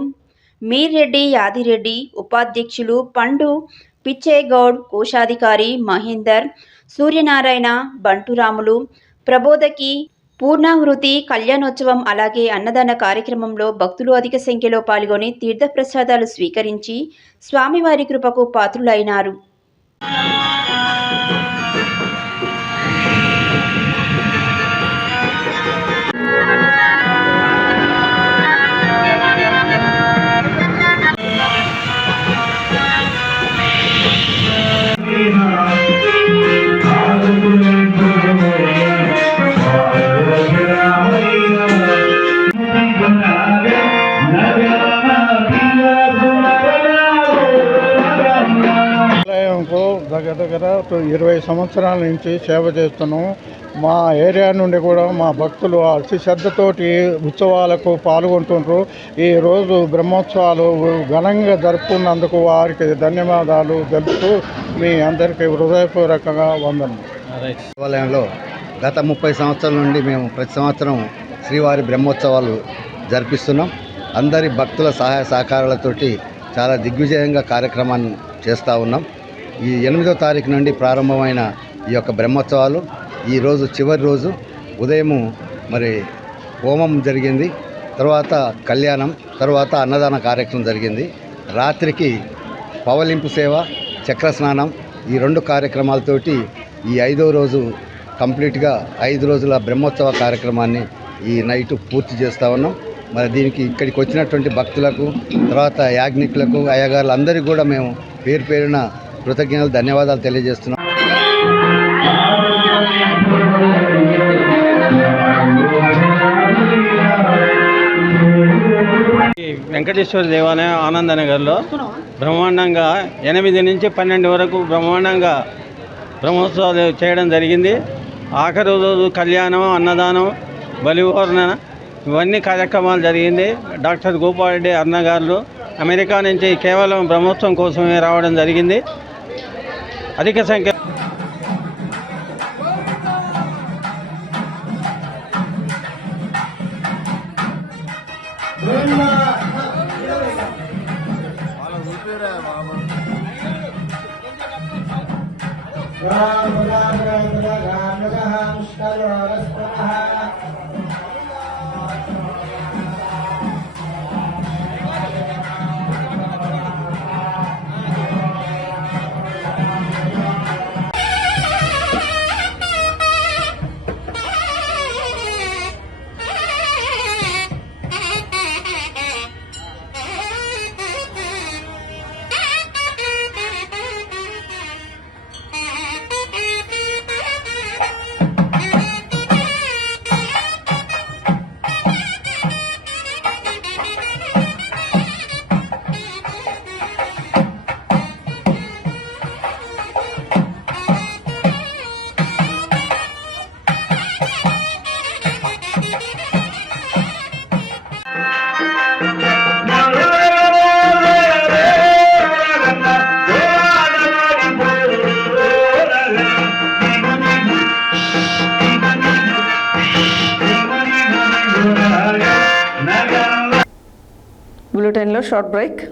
మీర్ రెడ్డి యాదిరెడ్డి, ఉపాధ్యక్షులు పండు పిచ్చేగౌడ్, కోశాధికారి మహేందర్, సూర్యనారాయణ, బంటురాములు, ప్రబోధకి, పూర్ణాహృతి కళ్యాణోత్సవం అలాగే అన్నదాన కార్యక్రమంలో భక్తులు అధిక సంఖ్యలో పాల్గొని తీర్థప్రసాదాలు స్వీకరించి స్వామివారి కృపకు పాత్రులైనారు. Hare దగ్గర 20 సంవత్సరాల నుంచి సేవ చేస్తున్నాం. మా ఏరియా నుండి కూడా మా భక్తులు అతి శ్రద్ధతోటి ఉత్సవాలకు పాల్గొంటున్నారు. ఈరోజు బ్రహ్మోత్సవాలు ఘనంగా జరుపుకున్నందుకు వారికి ధన్యవాదాలు తెలుపుతూ మీ అందరికీ హృదయపూర్వకంగా వందనం. దేవాలయంలో గత 30 సంవత్సరాల నుండి మేము ప్రతి సంవత్సరం శ్రీవారి బ్రహ్మోత్సవాలు జరిపిస్తున్నాం. అందరి భక్తుల సహాయ సహకారాలతోటి చాలా దిగ్విజయంగా కార్యక్రమాన్ని చేస్తూ ఉన్నాం. ఈ 8వ తారీఖు నుండి ప్రారంభమైన ఈ యొక్క బ్రహ్మోత్సవాలు ఈరోజు చివరి రోజు. ఉదయము మరి హోమం జరిగింది, తర్వాత కళ్యాణం, తర్వాత అన్నదాన కార్యక్రమం జరిగింది. రాత్రికి పవలింపు సేవ, చక్ర స్నానం, ఈ 2 కార్యక్రమాలతోటి ఈ 5వ రోజు కంప్లీట్గా 5 రోజుల బ్రహ్మోత్సవ కార్యక్రమాన్ని ఈ నైట్ పూర్తి చేస్తూ ఉన్నాం. మరి దీనికి ఇక్కడికి వచ్చినటువంటి భక్తులకు, తర్వాత యాజ్ఞికులకు, అయ్యగారులు అందరికీ కూడా మేము పేరు పేరున కృతజ్ఞతలు, ధన్యవాదాలు తెలియజేస్తున్నాం. వెంకటేశ్వర దేవాలయం ఆనందనగర్లో బ్రహ్మాండంగా 8 నుంచి 12 వరకు బ్రహ్మాండంగా బ్రహ్మోత్సవాలు చేయడం జరిగింది. ఆఖరి రోజు కళ్యాణం, అన్నదానం, బలిహోరణ ఇవన్నీ కార్యక్రమాలు జరిగింది. డాక్టర్ గోపాల్ అన్నగారు అమెరికా నుంచి కేవలం బ్రహ్మోత్సవం కోసమే రావడం జరిగింది. అధిక సంఖ్య బులెటిన్లో short break.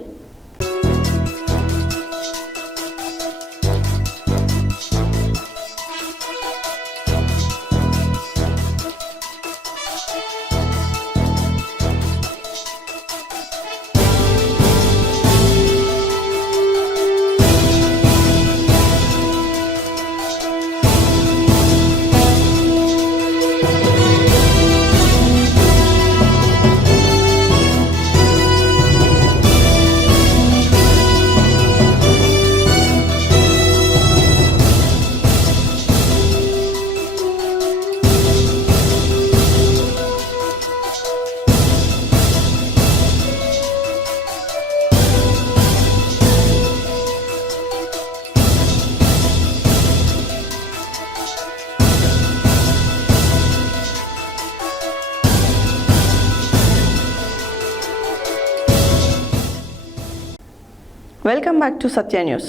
Welcome back to Satya news.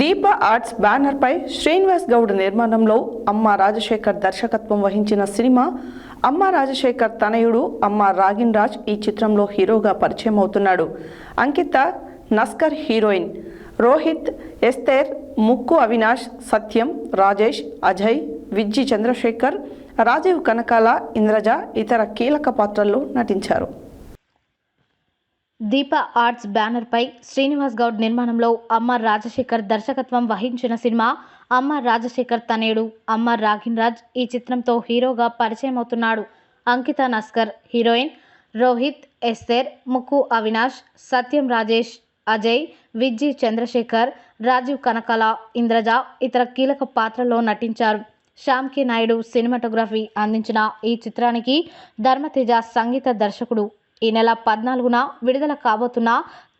Deepa arts బ్యానర్పై శ్రీనివాస్ గౌడ్ నిర్మాణంలో అమ్మ రాజశేఖర్ దర్శకత్వం వహించిన సినిమా అమ్మ రాజశేఖర్ తనయుడు అమ్మ రాగిన్ రాజ్ ఈ చిత్రంలో హీరోగా పరిచయం అవుతున్నాడు. అంకిత నస్కర్ హీరోయిన్, రోహిత్, ఎస్తేర్, ముక్కు అవినాష్, సత్యం, రాజేష్, అజయ్, విజ్జి చంద్రశేఖర్, రాజీవ్ కనకాల, ఇంద్రజ ఇతర కీలక పాత్రల్లో నటించారు. దీప ఆర్ట్స్ బ్యానర్పై శ్రీనివాస్ గౌడ్ నిర్మాణంలో అమ్మ రాజశేఖర్ దర్శకత్వం వహించిన సినిమా అమ్మ రాజశేఖర్ తనయుడు అమ్మ రాగిన్ రాజ్ ఈ చిత్రంతో హీరోగా పరిచయం అవుతున్నాడు. అంకిత నస్కర్ హీరోయిన్, రోహిత్, ఎస్తేర్, ముక్కు అవినాష్, సత్యం, రాజేష్, అజయ్, విజ్జి చంద్రశేఖర్, రాజీవ్ కనకాల, ఇంద్రజ ఇతర కీలక పాత్రల్లో నటించారు. శ్యామ్ కే నాయుడు సినిమాటోగ్రఫీ అందించిన ఈ చిత్రానికి ధర్మతేజ సంగీత దర్శకుడు. ఈ నెల 14న విడుదల కాబోతున్న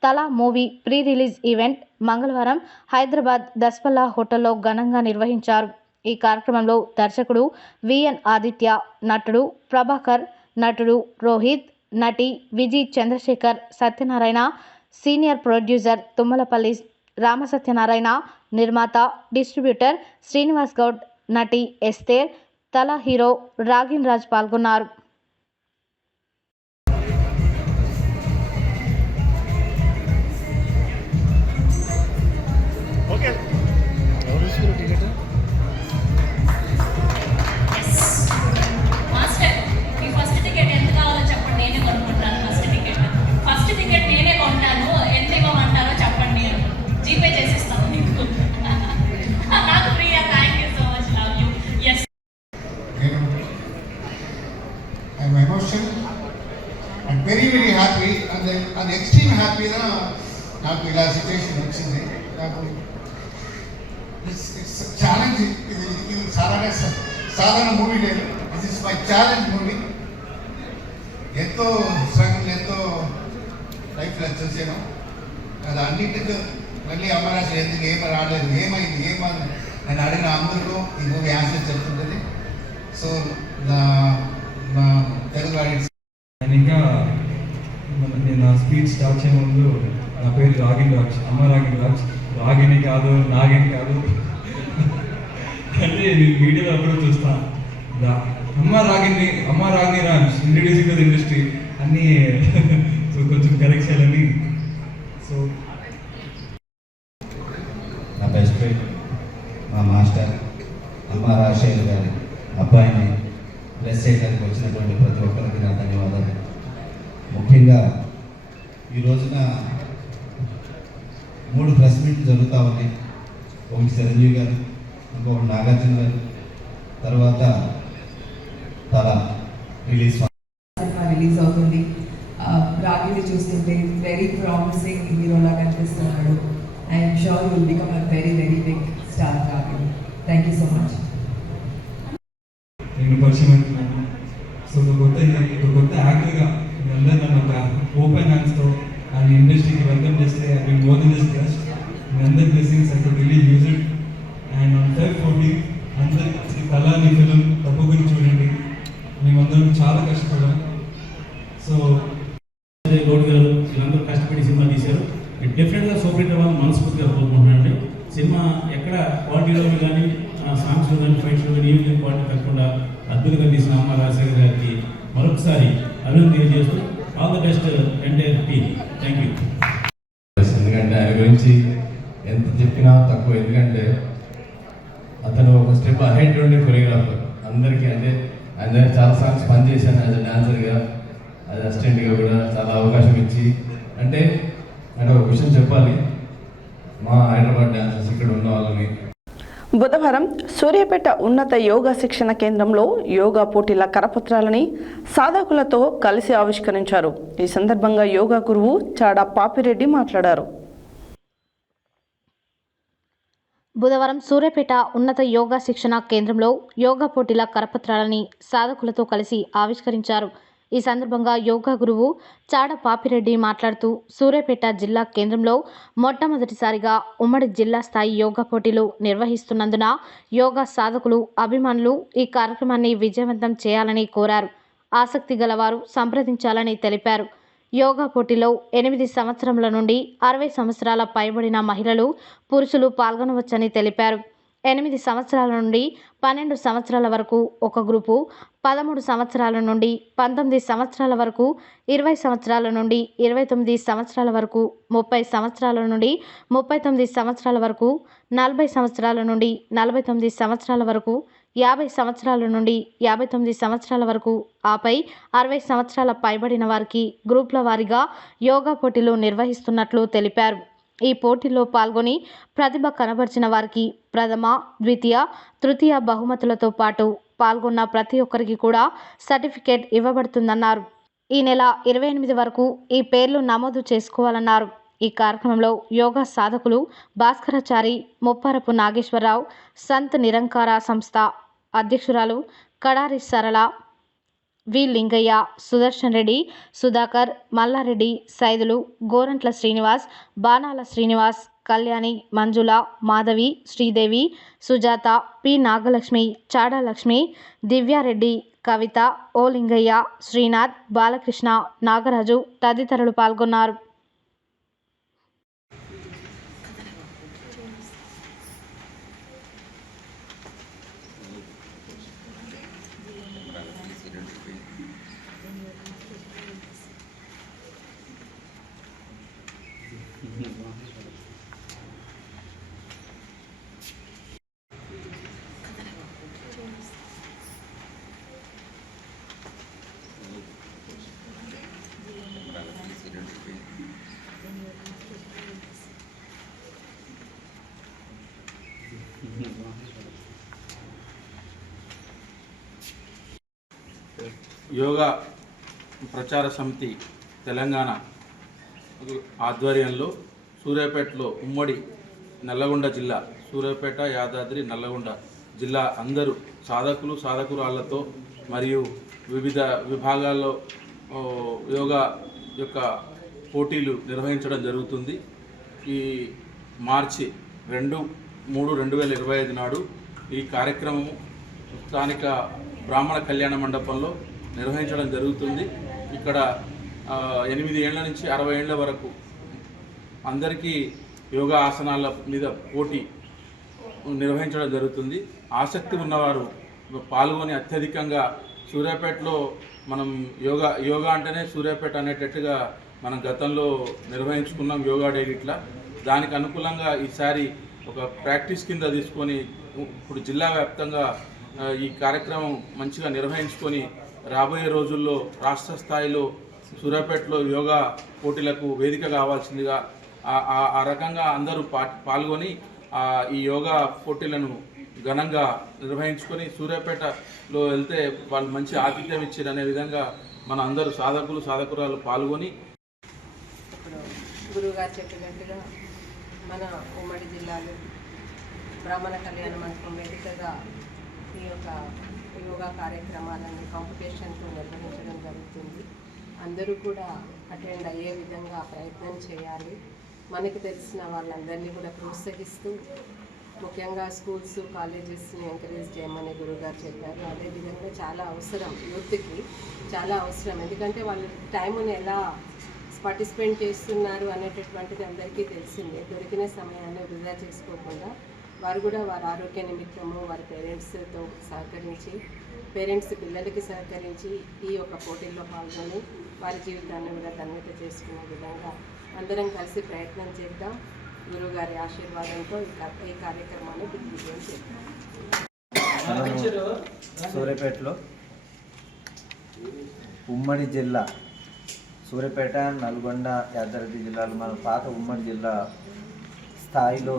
తలా మూవీ ప్రీ రిలీజ్ ఈవెంట్ మంగళవారం హైదరాబాద్ దస్పల్లా హోటల్లో ఘనంగా నిర్వహించారు. ఈ కార్యక్రమంలో దర్శకుడు విఎన్ ఆదిత్య, నటుడు ప్రభాకర్, నటుడు రోహిత్, నటి విజి చంద్రశేఖర్, సత్యనారాయణ, సీనియర్ ప్రొడ్యూసర్ తుమ్మలపల్లి రామసత్యనారాయణ, నిర్మాత డిస్ట్రిబ్యూటర్ శ్రీనివాస్ గౌడ్, నటి ఎస్తేర్, తలా హీరో రాగిన్ రాజ్ పాల్గొన్నారు. I'm emotional and very happy and extreme happy నాకు ఇలా సిచ్యువేషన్ వచ్చింది. నాకు ఇట్స్ ఛాలెంజ్. ఇది సాధారణ మూవీ లేదు. This is my challenge movie. ఎంతో స్ట్రగుల్, ఎంతో లైఫ్లో చూసాను. అది అన్నింటికి మళ్ళీ అమ్మరాశి ఎందుకు రాలేదు, ఏమైంది నేను అడిగిన అందరికీ ఈ మూవీ ఆన్సర్ చెప్తుంటుంది. సో నా తెలుగు ఆడియన్స్ ఇంకా నేను నా స్పీచ్ స్టార్ట్ చేయే ముందు నా పేరు రాగిన్ రాజ్, అమ్మ రాగిన్ రాజ్. రాగిని కాదు, నాగిని కాదు అంటే నేను మీడియాలో అప్పుడు చూస్తాను అమ్మ Ragini Raj introducing to the industry అన్నీ. సో కొంచెం కరెక్ట్ చేయాలని. సో నా బెస్ట్ ఫ్రెండ్, మా మాస్టర్ అమ్మ రాజశేఖర్ గారి అబ్బాయిని బ్లెస్ చేయడానికి వచ్చినటువంటి ప్రతి ఒక్కరికి నా ధన్యవాదాలు. ముఖ్యంగా ఈ రోజున 3 ప్రెస్ మీట్లు జరుగుతూ ఉంది. ఒకటి చిరంజీవి గారు, ఇంకొకటి నాగార్జున గారు, తర్వాత తలా రిలీజ్ అవుతుంది. రాగిని చూస్తుంటే వెరీ ప్రామిసింగ్ హీరోలా కనిపిస్తున్నాడు. I'm sure you will become a very big star Ragini. Thank you so much. నేను పరిచయం అవుతున్నాను. సో ఒక కొత్త యాక్టర్గా అందరూ నన్ను ఒక ఓపెన్ హ్యాండ్స్తో అండ్ ఇండస్ట్రీకి వెల్కమ్ చేస్తే I will more than this best. మీ అందరి blessings I could really use it. And on Feb 14 అందరి తలాని ఫిలిం తప్పకుండా చూడండి. మేమందరం చాలా కష్టపడాం. సో గౌడ్ గారు వీళ్ళందరూ కష్టపడి సినిమా తీశారు. డెఫినెట్గా సూపర్ వాళ్ళు మనస్ఫూర్తిగా కోరుకుంటున్నానండి. సినిమా ఎక్కడ క్వాలిటీలో కానీ సాంగ్స్లో కానీ ఫైట్స్లో కానీ ఏమి క్వాలిటీ తగ్గకుండా అద్భుతంగా తీసిన అమ్మ రాజశేఖర్ గారికి మరొకసారి అభినందన తెలియజేస్తూ all the best entire team. Thank you. ఎందుకంటే ఆయన గురించి ఎంత చెప్పినా తక్కువ. ఎందుకంటే అతను ఒక స్టెప్ అహెడ్ ఉండే కొరియోగ్రాఫర్ అందరికీ. అంటే ఆయన చాలా సాంగ్స్ పనిచేశాను యాజ్ అ డాన్సర్గా, యాజ్ అసిస్టెంట్గా కూడా చాలా అవకాశం ఇచ్చి. అంటే ఒక విషయం చెప్పాలి, మా హైదరాబాద్ డాన్సర్స్ ఇక్కడ ఉన్న వాళ్ళని బుధవారం సూర్యాపేట ఉన్నత యోగా శిక్షణ కేంద్రంలో యోగా పోటీల కరపత్రాలని సాధకులతో కలిసి ఆవిష్కరించారు. ఈ సందర్భంగా యోగా గురువు చాడా పాపిరెడ్డి మాట్లాడారు. బుధవారం సూర్యాపేట ఉన్నత యోగా శిక్షణ కేంద్రంలో యోగా పోటీల కరపత్రాలని సాధకులతో కలిసి ఆవిష్కరించారు. ఈ సందర్భంగా యోగా గురువు చాడ పాపిరెడ్డి మాట్లాడుతూ సూర్యాపేట జిల్లా కేంద్రంలో మొట్టమొదటిసారిగా ఉమ్మడి జిల్లా స్థాయి యోగా పోటీలు నిర్వహిస్తున్నందున యోగా సాధకులు, అభిమానులు ఈ కార్యక్రమాన్ని విజయవంతం చేయాలని కోరారు. ఆసక్తి గలవారు సంప్రదించాలని తెలిపారు. యోగా పోటీలో 8 సంవత్సరముల నుండి 60 సంవత్సరాల పైబడిన మహిళలు, పురుషులు పాల్గొనవచ్చని తెలిపారు. 8 సంవత్సరాల నుండి 12 సంవత్సరాల వరకు ఒక గ్రూపు, 13 సంవత్సరాల నుండి 19 సంవత్సరాల వరకు, 20 సంవత్సరాల నుండి 29 సంవత్సరాల వరకు, 30 సంవత్సరాల నుండి 39 సంవత్సరాల వరకు, 40 సంవత్సరాల నుండి 49 సంవత్సరాల వరకు, 50 సంవత్సరాల నుండి 59 సంవత్సరాల వరకు, ఆపై 60 సంవత్సరాల పైబడిన వారికి గ్రూపుల వారీగా యోగా పోటీలు నిర్వహిస్తున్నట్లు తెలిపారు. ఈ పోటీల్లో పాల్గొని ప్రతిభ కనబరిచిన వారికి ప్రథమ, ద్వితీయ, తృతీయ బహుమతులతో పాటు పాల్గొన్న ప్రతి ఒక్కరికి కూడా సర్టిఫికేట్ ఇవ్వబడుతుందన్నారు. ఈ నెల 28 వరకు ఈ పేర్లు నమోదు చేసుకోవాలన్నారు. ఈ కార్యక్రమంలో యోగా సాధకులు భాస్కరాచారి, ముప్పారపు నాగేశ్వరరావు, సంత్ నిరంకార సంస్థ అధ్యక్షురాలు కడారి సరళ, వి లింగయ్య, సుదర్శన్ రెడ్డి, సుధాకర్, మల్లారెడ్డి, సైదులు, గోరంట్ల శ్రీనివాస్, బాణాల శ్రీనివాస్, కళ్యాణి, మంజుల, మాధవి, శ్రీదేవి, సుజాత, పి నాగలక్ష్మి, చాడాలక్ష్మి, దివ్యారెడ్డి, కవిత, ఓ లింగయ్య, శ్రీనాథ్, బాలకృష్ణ, నాగరాజు తదితరులు పాల్గొన్నారు. యోగా ప్రచార సమితి తెలంగాణ ఆధ్వర్యంలో సూర్యాపేటలో ఉమ్మడి నల్లగొండ జిల్లా సూర్యాపేట, యాదాద్రి, నల్లగొండ జిల్లా అందరూ సాధకురాళ్లతో మరియు వివిధ విభాగాల్లో యోగా యొక్క పోటీలు నిర్వహించడం జరుగుతుంది. ఈ మార్చి 2-3-2025 నాడు ఈ కార్యక్రమం స్థానిక బ్రాహ్మణ కళ్యాణ మండపంలో నిర్వహించడం జరుగుతుంది. ఇక్కడ 8 ఏళ్ల నుంచి 60 ఏళ్ల వరకు అందరికీ యోగా ఆసనాల మీద పోటీ నిర్వహించడం జరుగుతుంది. ఆసక్తి ఉన్నవారు పాల్గొని అత్యధికంగా సూర్యాపేటలో మనం యోగా అంటేనే సూర్యాపేట అనేటట్టుగా మనం గతంలో నిర్వహించుకున్నాం యోగా డే ఇట్లా. దానికి అనుకూలంగా ఈసారి ఒక ప్రాక్టీస్ కింద తీసుకొని ఇప్పుడు జిల్లా వ్యాప్తంగా ఈ కార్యక్రమం మంచిగా నిర్వహించుకొని రాబోయే రోజుల్లో రాష్ట్ర స్థాయిలో సూర్యాపేటలో యోగా పోటీలకు వేదిక కావాల్సిందిగా ఆ రకంగా అందరూ పాల్గొని ఈ యోగా పోటీలను ఘనంగా నిర్వహించుకొని సూర్యాపేటలో వెళ్తే వాళ్ళు మంచి ఆతిథ్యం ఇచ్చారు అనే విధంగా మన అందరూ సాధకురాలు పాల్గొని గురువుగారు చెప్పినట్టుగా మన ఉమ్మడి జిల్లాలో బ్రాహ్మణ కళ్యాణ మండపం వేదికగా ఈ యొక్క యోగా కార్యక్రమాలను కాంపిటీషన్తో నిర్వహించడం జరుగుతుంది. అందరూ కూడా అటెండ్ అయ్యే విధంగా ప్రయత్నం చేయాలి. మనకి తెలిసిన వాళ్ళందరినీ కూడా ప్రోత్సహిస్తూ ముఖ్యంగా స్కూల్స్, కాలేజెస్ని ఎంకరేజ్ చేయమని గురువుగారు చెప్పారు. అదేవిధంగా చాలా అవసరం, యూత్కి చాలా అవసరం. ఎందుకంటే వాళ్ళు టైముని ఎలా పార్టిసిపేట్ చేస్తున్నారు అనేటటువంటిది అందరికీ తెలిసిందే. దొరికిన సమయాన్ని వృధా చేసుకోకుండా వారు కూడా వారి ఆరోగ్య నిమిత్తము వారి పేరెంట్స్తో సహకరించి, పేరెంట్స్ పిల్లలకి సహకరించి ఈ యొక్క పోటీల్లో పాల్గొని వారి జీవితాన్ని కూడా ధన్యత చేసుకునే విధంగా అందరం కలిసి ప్రయత్నం చేద్దాం. గురువుగారి ఆశీర్వాదంతో ఈ కార్యక్రమాన్ని దిగ్విజయం చేద్దాం. సూర్యాపేటలో ఉమ్మడి జిల్లా సూర్యాపేట, నల్గొండ, యాదాద్రి జిల్లాలు మన పాత ఉమ్మడి జిల్లా స్థాయిలో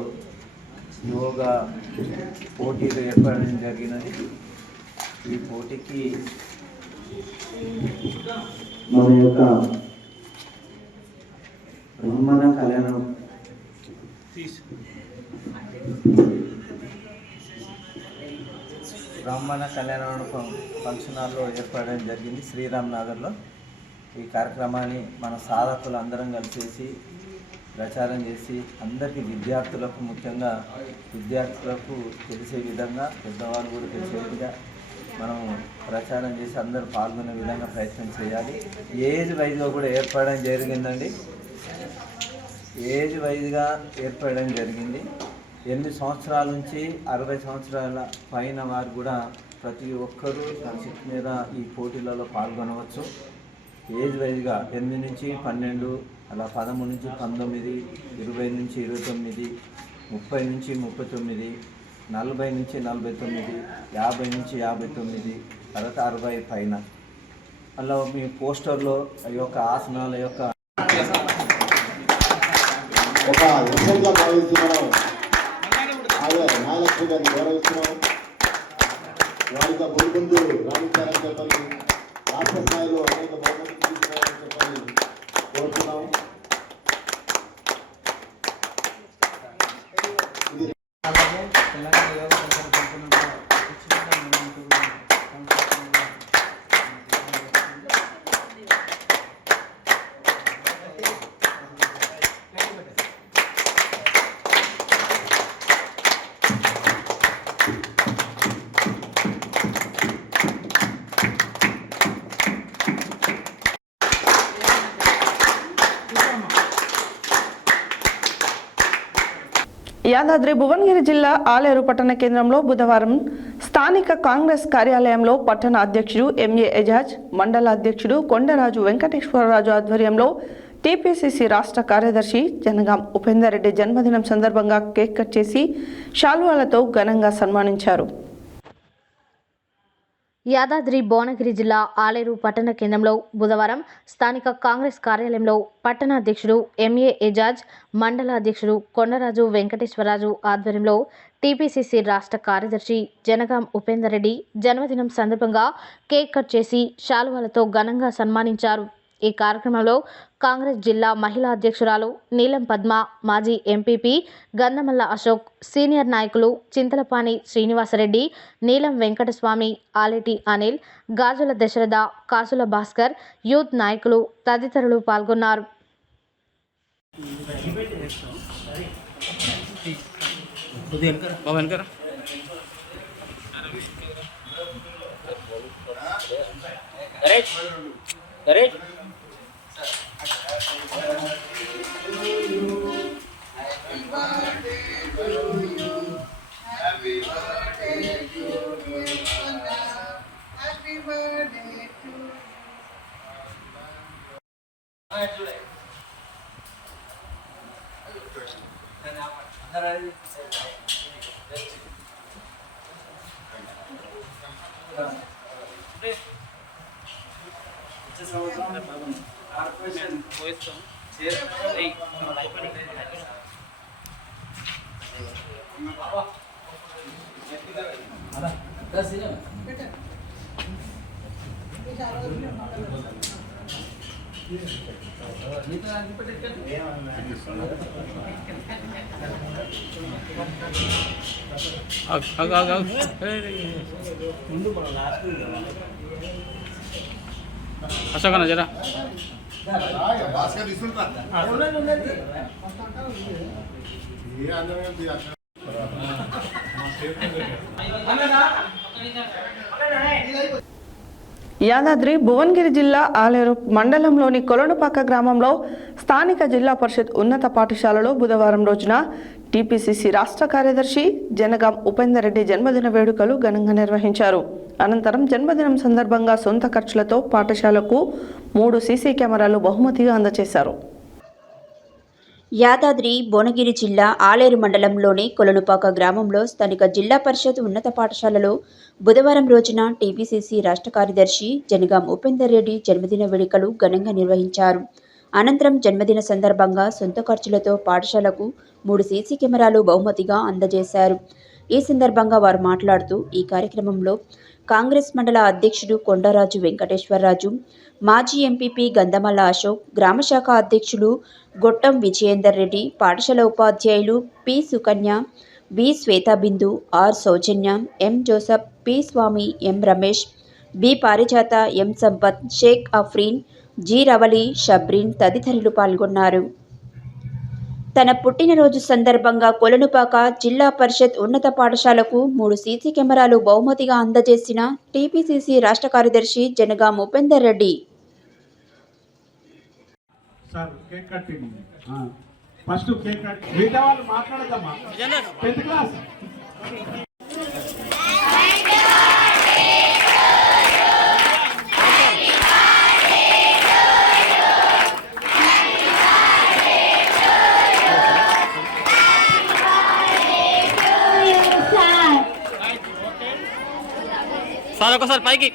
యోగా పోటీలు ఏర్పడడం జరిగినది. ఈ పోటీకి మన యొక్క బ్రాహ్మణ కళ్యాణ మండపం ఫంక్షన్ హాల్లో ఏర్పడడం జరిగింది శ్రీరామ్ నగర్లో. ఈ కార్యక్రమాన్ని మన సాధకులు అందరం కలిసేసి ప్రచారం చేసి అందరికీ విద్యార్థులకు, ముఖ్యంగా విద్యార్థులకు తెలిసే విధంగా, పెద్దవాళ్ళు కూడా తెలిసే విధంగా మనం ప్రచారం చేసి అందరూ పాల్గొనే విధంగా ప్రయత్నం చేయాలి. ఏజ్ వైజ్గా కూడా ఏర్పడడం జరిగిందండి. ఏజ్ వైజ్గా ఏర్పడడం జరిగింది. 8 సంవత్సరాల నుంచి 60 సంవత్సరాల పైన వారు కూడా ప్రతి ఒక్కరూ తన శక్తి మీద ఈ పోటీలలో పాల్గొనవచ్చు. ఏజ్ వైజ్గా 8 నుంచి 12, అలా 13 నుంచి 19, 20 నుంచి 29, 30 నుంచి 39, 40 నుంచి 49, 50 నుంచి 59, తర్వాత 60 పైన. అలా మీ పోస్టర్లో ఈ యొక్క ఆసనాల యొక్క ఒక విషయంగా భావిస్తున్నాం. అదే మహాలక్ష్మి గారిని గౌరవిస్తున్నాం. వారితో ముందు రాణించాలని చెప్పని రాష్ట్ర స్థాయిలో అనేక బహుమతులు తీసుకోవాలని చెప్పని కోరుతున్నాం. అలాగే తెలంగాణ యోగా యాదాద్రి భువనగిరి జిల్లా ఆలేరు పట్టణ కేంద్రంలో బుధవారం స్థానిక కాంగ్రెస్ కార్యాలయంలో పట్టణ అధ్యక్షుడు ఎంఏ ఎజాజ్, మండల అధ్యక్షుడు కొండరాజు వెంకటేశ్వరరాజు ఆధ్వర్యంలో టీపీసీసీ రాష్ట్ర కార్యదర్శి జనగాం ఉపేందర్ రెడ్డి జన్మదినం సందర్భంగా కేక్ కట్ చేసి శాలువాలతో ఘనంగా సన్మానించారు. యాదాద్రి భువనగిరి జిల్లా ఆలేరు పట్టణ కేంద్రంలో బుధవారం స్థానిక కాంగ్రెస్ కార్యాలయంలో పట్టణ అధ్యక్షుడు ఎంఏ ఎజాజ్, మండల అధ్యక్షుడు కొండరాజు వెంకటేశ్వరరాజు ఆధ్వర్యంలో టీపీసీసీ రాష్ట్ర కార్యదర్శి జనగాం ఉపేందర్ రెడ్డి జన్మదినం సందర్భంగా కేక్ కట్ చేసి శాలువాలతో ఘనంగా సన్మానించారు. ఈ కార్యక్రమంలో కాంగ్రెస్ జిల్లా మహిళా అధ్యక్షురాలు నీలం పద్మ, మాజీ ఎంపీపీ గంధమల్ల అశోక్, సీనియర్ నాయకులు చింతలపాని శ్రీనివాసరెడ్డి, నీలం వెంకటస్వామి, ఆలేటి అనిల్, గాజుల దశరథ, కాసుల భాస్కర్, యూత్ నాయకులు తదితరులు పాల్గొన్నారు. అశోకన్న జరా యాదాద్రి భువనగిరి జిల్లా ఆలేరు మండలంలోని కొలనుపాక గ్రామంలో స్థానిక జిల్లా పరిషత్ ఉన్నత పాఠశాలలో బుధవారం రోజున టీపీసీసీ రాష్ట్ర కార్యదర్శి జనగాం ఉపేందర్ రెడ్డి జన్మదిన వేడుకలు ఘనంగా నిర్వహించారు. అనంతరం జన్మదినం సందర్భంగా సొంత ఖర్చులతో పాఠశాలకు 3 సీసీ కెమెరాలు బహుమతిగా అందజేశారు. యాదాద్రి భువనగిరి జిల్లా ఆలేరు మండలంలోని కొలనుపాక గ్రామంలో స్థానిక జిల్లా పరిషత్ ఉన్నత పాఠశాలలో బుధవారం రోజున టీపీసీసీ రాష్ట్ర కార్యదర్శి జనగాం ఉపేందర్ రెడ్డి జన్మదిన వేడుకలు ఘనంగా నిర్వహించారు. అనంతరం జన్మదిన సందర్భంగా సొంత ఖర్చులతో పాఠశాలకు 3 సీసీ కెమెరాలు బహుమతిగా అందజేశారు. ఈ సందర్భంగా వారు మాట్లాడుతూ ఈ కార్యక్రమంలో కాంగ్రెస్ మండల అధ్యక్షుడు కొండరాజు వెంకటేశ్వరరాజు, మాజీ ఎంపీపీ గంధమల్ల అశోక్, గ్రామశాఖ అధ్యక్షులు గొట్టం విజయేందర్ రెడ్డి, పాఠశాల ఉపాధ్యాయులు P Sukanya, B Swetha Bindu, R Soujanya, M Joseph, P Swamy, M Ramesh, B Parijatha, M Sampath, Shaik Afreen, G Ravali, Shabreen తదితరులు పాల్గొన్నారు. తన పుట్టినరోజు సందర్భంగా కొలనుపాక జిల్లా పరిషత్ ఉన్నత పాఠశాలకు 3 సీసీ కెమెరాలు బహుమతిగా అందజేసిన టీపీసీసీ రాష్ట్ర కార్యదర్శి జనగాం ఉపేందర్ రెడ్డి. సార్ ఒకసారి పైకి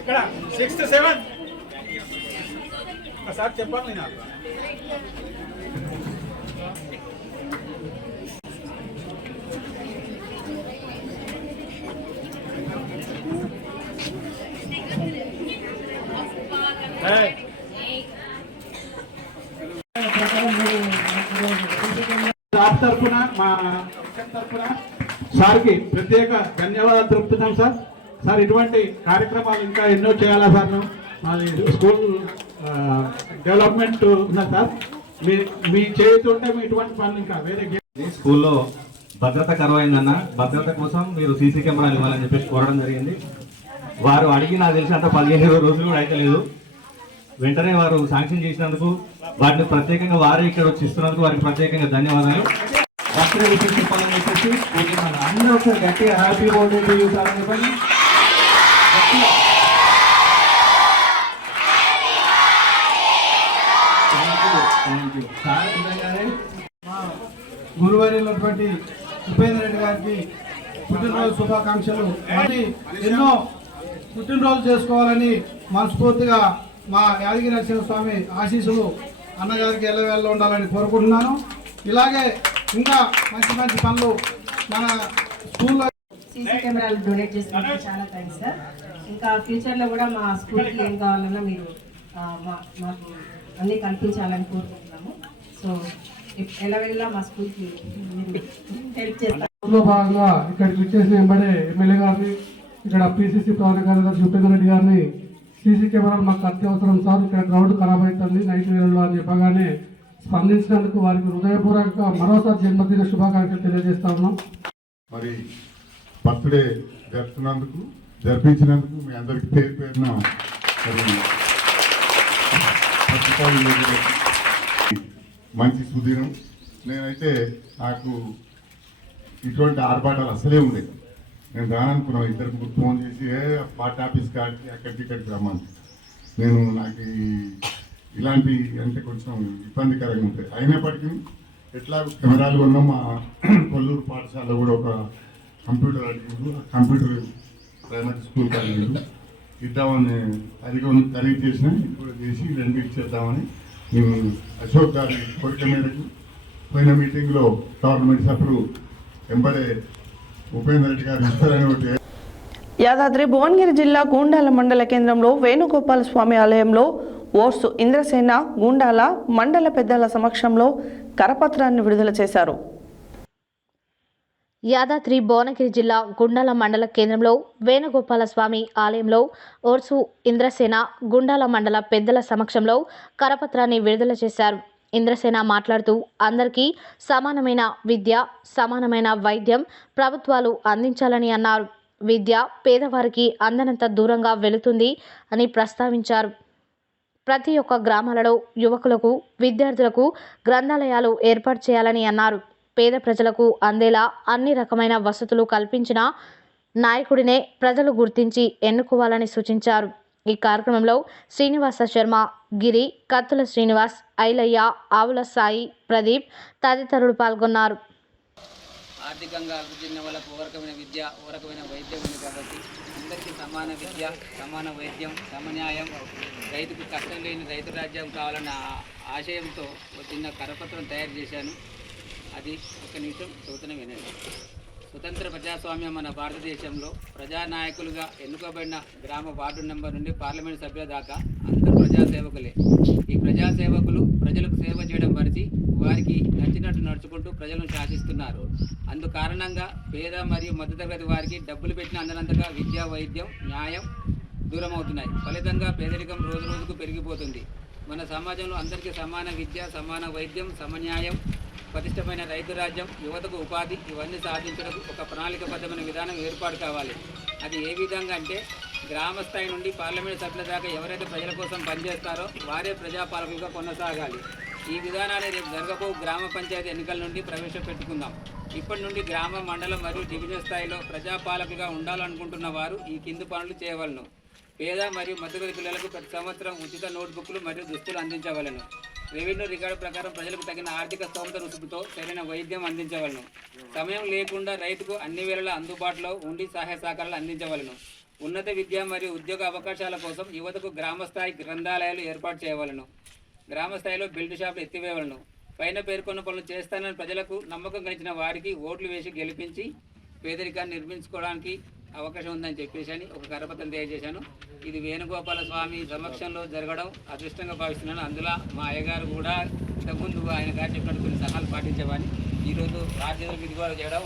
ఇక్కడ 6th 7th ఒకసారి చెప్పాలి నాకు. తరఫున మా తరఫున సార్కి ప్రత్యేక ధన్యవాదాలు తెలుపుతున్నాం సార్. సార్ ఇటువంటి కార్యక్రమాలు ఇంకా ఎన్నో చేయాలా సార్. మాది స్కూల్ డెవలప్మెంట్ ఉన్నది సార్. మీ చేతుంటే మీ ఇటువంటి పనులు ఇంకా వేరే స్కూల్లో భద్రత కరువైందన్న, భద్రత కోసం మీరు సీసీ కెమెరాలు ఇవ్వాలని చెప్పేసి కోరడం జరిగింది. వారు అడిగి నాకు తెలిసి అంత 15 రోజులు కూడా అయితే లేదు. వెంటనే వారు శాంక్షన్ చేసినందుకు, వాటిని ప్రత్యేకంగా వారే ఇక్కడ వచ్చి ఇస్తున్నందుకు వారికి ప్రత్యేకంగా ధన్యవాదాలు. బర్త్డే విషయం చెప్పాలని చెప్పేసి అందరూ ఒకసారి గట్టిగా happy birthday to you sir అని చెప్పండి. గురువారైనటువంటి ఉపేంద్ర రెడ్డి గారికి పుట్టినరోజు శుభాకాంక్షలు. మరి ఎన్నో పుట్టినరోజు చేసుకోవాలని మనస్ఫూర్తిగా మా యాదగిరి నరసింహ స్వామి ఆశీస్సులు అన్నగారికి ఎల్లవేళ్ళ ఉండాలని కోరుకుంటున్నాను. ఇలాగే ఇంకా మంచి మంచి పనులు మన స్కూల్లో సీసీ కెమెరాలు డొనేట్ చేసినందుకు చాలా థ్యాంక్స్ సార్. ఇంకా ఫ్యూచర్లో కూడా మా స్కూల్కి ఏం కావాలన్నా మీరు మాకు అన్నీ కల్పించాలని కోరుకుంటున్నాము. సో ఎలా వెళ్ళా మా స్కూల్కి మీరు హెల్ప్ చేస్తారు. భాగంగా ఇక్కడికి వచ్చేసిన వెంబడే ఎమ్మెల్యే గారిని, ఇక్కడ పిసిసి ప్రధాన కార్యదర్శి ఉపేంద్ర రెడ్డి గారిని సీసీ కెమెరాలు మాకు అత్యవసరం సార్, ఇక్కడ గ్రౌండ్ ఖరాబ్ అవుతుంది నైట్ వేళల్లో అని చెప్పగానే స్పందించినందుకు వారికి హృదయపూర్వక మరోసారి జన్మదిన శుభాకాంక్షలు తెలియజేస్తా ఉన్నాం. మరి బర్త్డే జరిపించినందుకు మీ అందరికి పేరు పేరున మంచి సుదినం. నేనైతే నాకు ఇటువంటి ఆర్భాటాలు అసలే ఉండేది. నేను రాననుకున్నాను, ఇద్దరికి ఫోన్ చేసి పార్టీ ఆఫీస్ కాడికి ఇక్కడికి రమ్మని. నాకు ఇలాంటి అంటే కొంచెం ఇబ్బందికరంగా ఉంటాయి. అయినప్పటికీ ఎట్లా కెమెరాలు కొన్నాం. మా కొల్లూరు పాఠశాలలో కూడా ఒక కంప్యూటర్ అడిగిండు, ఆ కంప్యూటర్ ప్రైమరీ స్కూల్ అడిగిండు, ఇద్దామని ఖరీదు చేసిన ఇప్పుడు చేసి 2 ఇచ్చేద్దామని మేము అశోక్ గారి కోరిక మేరకు పోయిన మీటింగ్లో గవర్నమెంట్ సభ్యులు వెంబడే ఉపేంద్ర రెడ్డి గారు ఇస్తారని ఒకటి. యాదాద్రి భువనగిరి జిల్లా గూండాల మండల కేంద్రంలో వేణుగోపాల స్వామి ఆలయంలో ఓర్సు ఇంద్రసేన గూండాల మండల పెద్దల సమక్షంలో కరపత్రాన్ని విడుదల చేశారు. యాదాద్రి భువనగిరి జిల్లా గుండాల మండల కేంద్రంలో వేణుగోపాల స్వామి ఆలయంలో ఓర్సు ఇంద్రసేన గుండాల మండల పెద్దల సమక్షంలో కరపత్రాన్ని విడుదల చేశారు. ఇంద్రసేన మాట్లాడుతూ అందరికీ సమానమైన విద్య, సమానమైన వైద్యం ప్రభుత్వాలు అందించాలని అన్నారు. విద్య పేదవారికి అందనంత దూరంగా వెళుతుంది అని ప్రస్తావించారు. ప్రతి ఒక్క గ్రామాలలో యువకులకు, విద్యార్థులకు గ్రంథాలయాలు ఏర్పాటు చేయాలని అన్నారు. పేద ప్రజలకు అందేలా అన్ని రకమైన వసతులు కల్పించిన నాయకుడినే ప్రజలు గుర్తించి ఎన్నుకోవాలని సూచించారు. ఈ కార్యక్రమంలో శ్రీనివాస శర్మ, గిరి, కత్తుల శ్రీనివాస్, ఐలయ్య, ఆవుల సాయి, ప్రదీప్ తదితరులు పాల్గొన్నారు. ఆర్థికంగా అభివృద్ధి చెందిన వాళ్ళకు ఓ రకమైన విద్య, ఓ రకమైన వైద్యం ఉంది కాబట్టి అందరికీ సమాన విద్య, సమాన వైద్యం, సమన్యాయం, రైతుకు కష్టం లేని రైతు రాజ్యం కావాలన్న ఆశయంతో ఒక చిన్న కరపత్రం తయారు చేశాను. అది ఒక నిమిషం చదువుతూనే వినండి. స్వతంత్ర ప్రజాస్వామ్యం మన భారతదేశంలో ప్రజానాయకులుగా ఎన్నుకోబడిన గ్రామ వార్డు నెంబర్ నుండి పార్లమెంట్ సభ్యుల దాకా అందరూ ప్రజాసేవకులే. ఈ ప్రజాసేవకులు ప్రజలకు సేవ చేయడం మరిచి వారికి నచ్చినట్టు నడుచుకుంటూ ప్రజలను శాసిస్తున్నారు. అందుకారణంగా పేద మరియు మధ్యతరగతి వారికి డబ్బులు పెట్టిన అందనంతగా విద్య, వైద్యం, న్యాయం దూరం అవుతున్నాయి. ఫలితంగా పేదరికం రోజు రోజుకు పెరిగిపోతుంది. మన సమాజంలో అందరికీ సమాన విద్య, సమాన వైద్యం, సమన్యాయం, పటిష్టమైన రైతు రాజ్యం, యువతకు ఉపాధి ఇవన్నీ సాధించడం ఒక ప్రణాళికబద్ధమైన విధానం ఏర్పాటు కావాలి. అది ఏ విధంగా అంటే గ్రామ స్థాయి నుండి పార్లమెంట్ సభ్యుల దాకా ఎవరైతే ప్రజల కోసం పనిచేస్తారో వారే ప్రజాపాలకులుగా కొనసాగాలి. ఈ విధానాన్ని రేపు జరగబో గ్రామ పంచాయతీ ఎన్నికల నుండి ప్రవేశపెట్టుకుందాం. ఇప్పటి నుండి గ్రామ, మండలం మరియు డివిజన్ స్థాయిలో ప్రజాపాలకులుగా ఉండాలనుకుంటున్న వారు ఈ కింది పనులు చేయవలను. పేద మరియు మధ్యతరగతి పిల్లలకు ప్రతి సంవత్సరం ఉచిత నోట్బుక్లు మరియు దుస్తులు అందించవలను. రెవెన్యూ రికార్డు ప్రకారం ప్రజలకు తగిన ఆర్థిక స్తోమత రుసుముతో సరైన వైద్యం అందించవలను. సమయం లేకుండా రైతుకు అన్ని వేళలా అందుబాటులో ఉండి సహాయ సహకారాలు అందించవలను. ఉన్నత విద్య మరియు ఉద్యోగ అవకాశాల కోసం యువతకు గ్రామస్థాయి గ్రంథాలయాలు ఏర్పాటు చేయవలను. గ్రామ స్థాయిలో బెల్ట్ షాపులు ఎత్తివేయవలను. పైన పేర్కొన్న పనులు చేస్తానని ప్రజలకు నమ్మకం కలిగిన వారికి ఓట్లు వేసి గెలిపించి పేదరికాన్ని నిర్మించుకోవడానికి అవకాశం ఉందని చెప్పేసి అని ఒక కరపత్రం తయారు. ఇది వేణుగోపాల స్వామి సమక్షంలో జరగడం అదృష్టంగా భావిస్తున్నాను. అందులో మా అయ్యగారు కూడా ఇంతకుముందు ఆయన గారు చెప్పినట్టు కొన్ని సలహాలు పాటించేవాడిని. ఈరోజు బాధ్యతలు ఇది కూడా చేయడం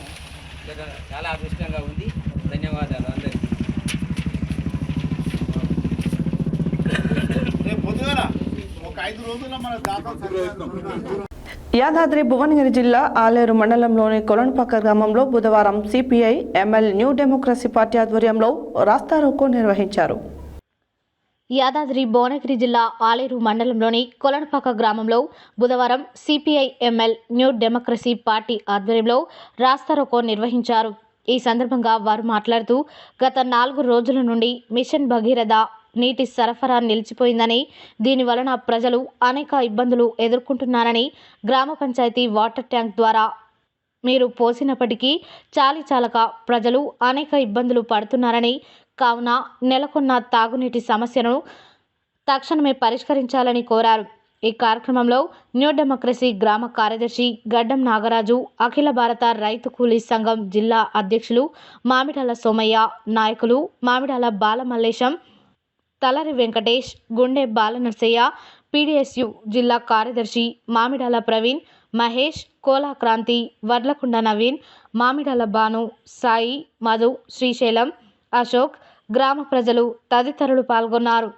చాలా అదృష్టంగా ఉంది. ధన్యవాదాలు అందరికీ. రేపు పొద్దున ఒక యాదాద్రి భువనగిరి జిల్లా ఆలేరు మండలంలోని కొలన్పాక గ్రామంలో బుధవారం CPI ML new democracy party ఆధ్వర్యంలో రాస్తారోకో నిర్వహించారు. యాదాద్రి భువనగిరి జిల్లా ఆలేరు మండలంలోని కొలన్పాక గ్రామంలో బుధవారం CPI ML new democracy party ఆధ్వర్యంలో రాస్తారోకో నిర్వహించారు. ఈ సందర్భంగా వారు మాట్లాడుతూ గత 4 రోజుల నుండి మిషన్ భగీరథ నీటి సరఫరా నిలిచిపోయిందని, దీని వలన ప్రజలు అనేక ఇబ్బందులు ఎదుర్కొంటున్నారని, గ్రామ పంచాయతీ వాటర్ ట్యాంక్ ద్వారా మీరు పోసినప్పటికీ చాలక ప్రజలు అనేక ఇబ్బందులు పడుతున్నారని, కావున నెలకొన్న తాగునీటి సమస్యను తక్షణమే పరిష్కరించాలని కోరారు. ఈ కార్యక్రమంలో న్యూ డెమోక్రసీ గ్రామ కార్యదర్శి గడ్డం నాగరాజు, అఖిల భారత రైతు కూలీ సంఘం జిల్లా అధ్యక్షులు మామిడాల సోమయ్య, నాయకులు మామిడాల బాలమల్లేశం, తలరి వెంకటేష్, గుండె బాలనర్సయ్య, పీడీఎస్యు జిల్లా కార్యదర్శి మామిడాల ప్రవీణ్, మహేష్, కోలా క్రాంతి, వడ్లకుండ నవీన్, మామిడాల భాను, సాయి, మధు, శ్రీశైలం, అశోక్, గ్రామ ప్రజలు తదితరులు పాల్గొన్నారు.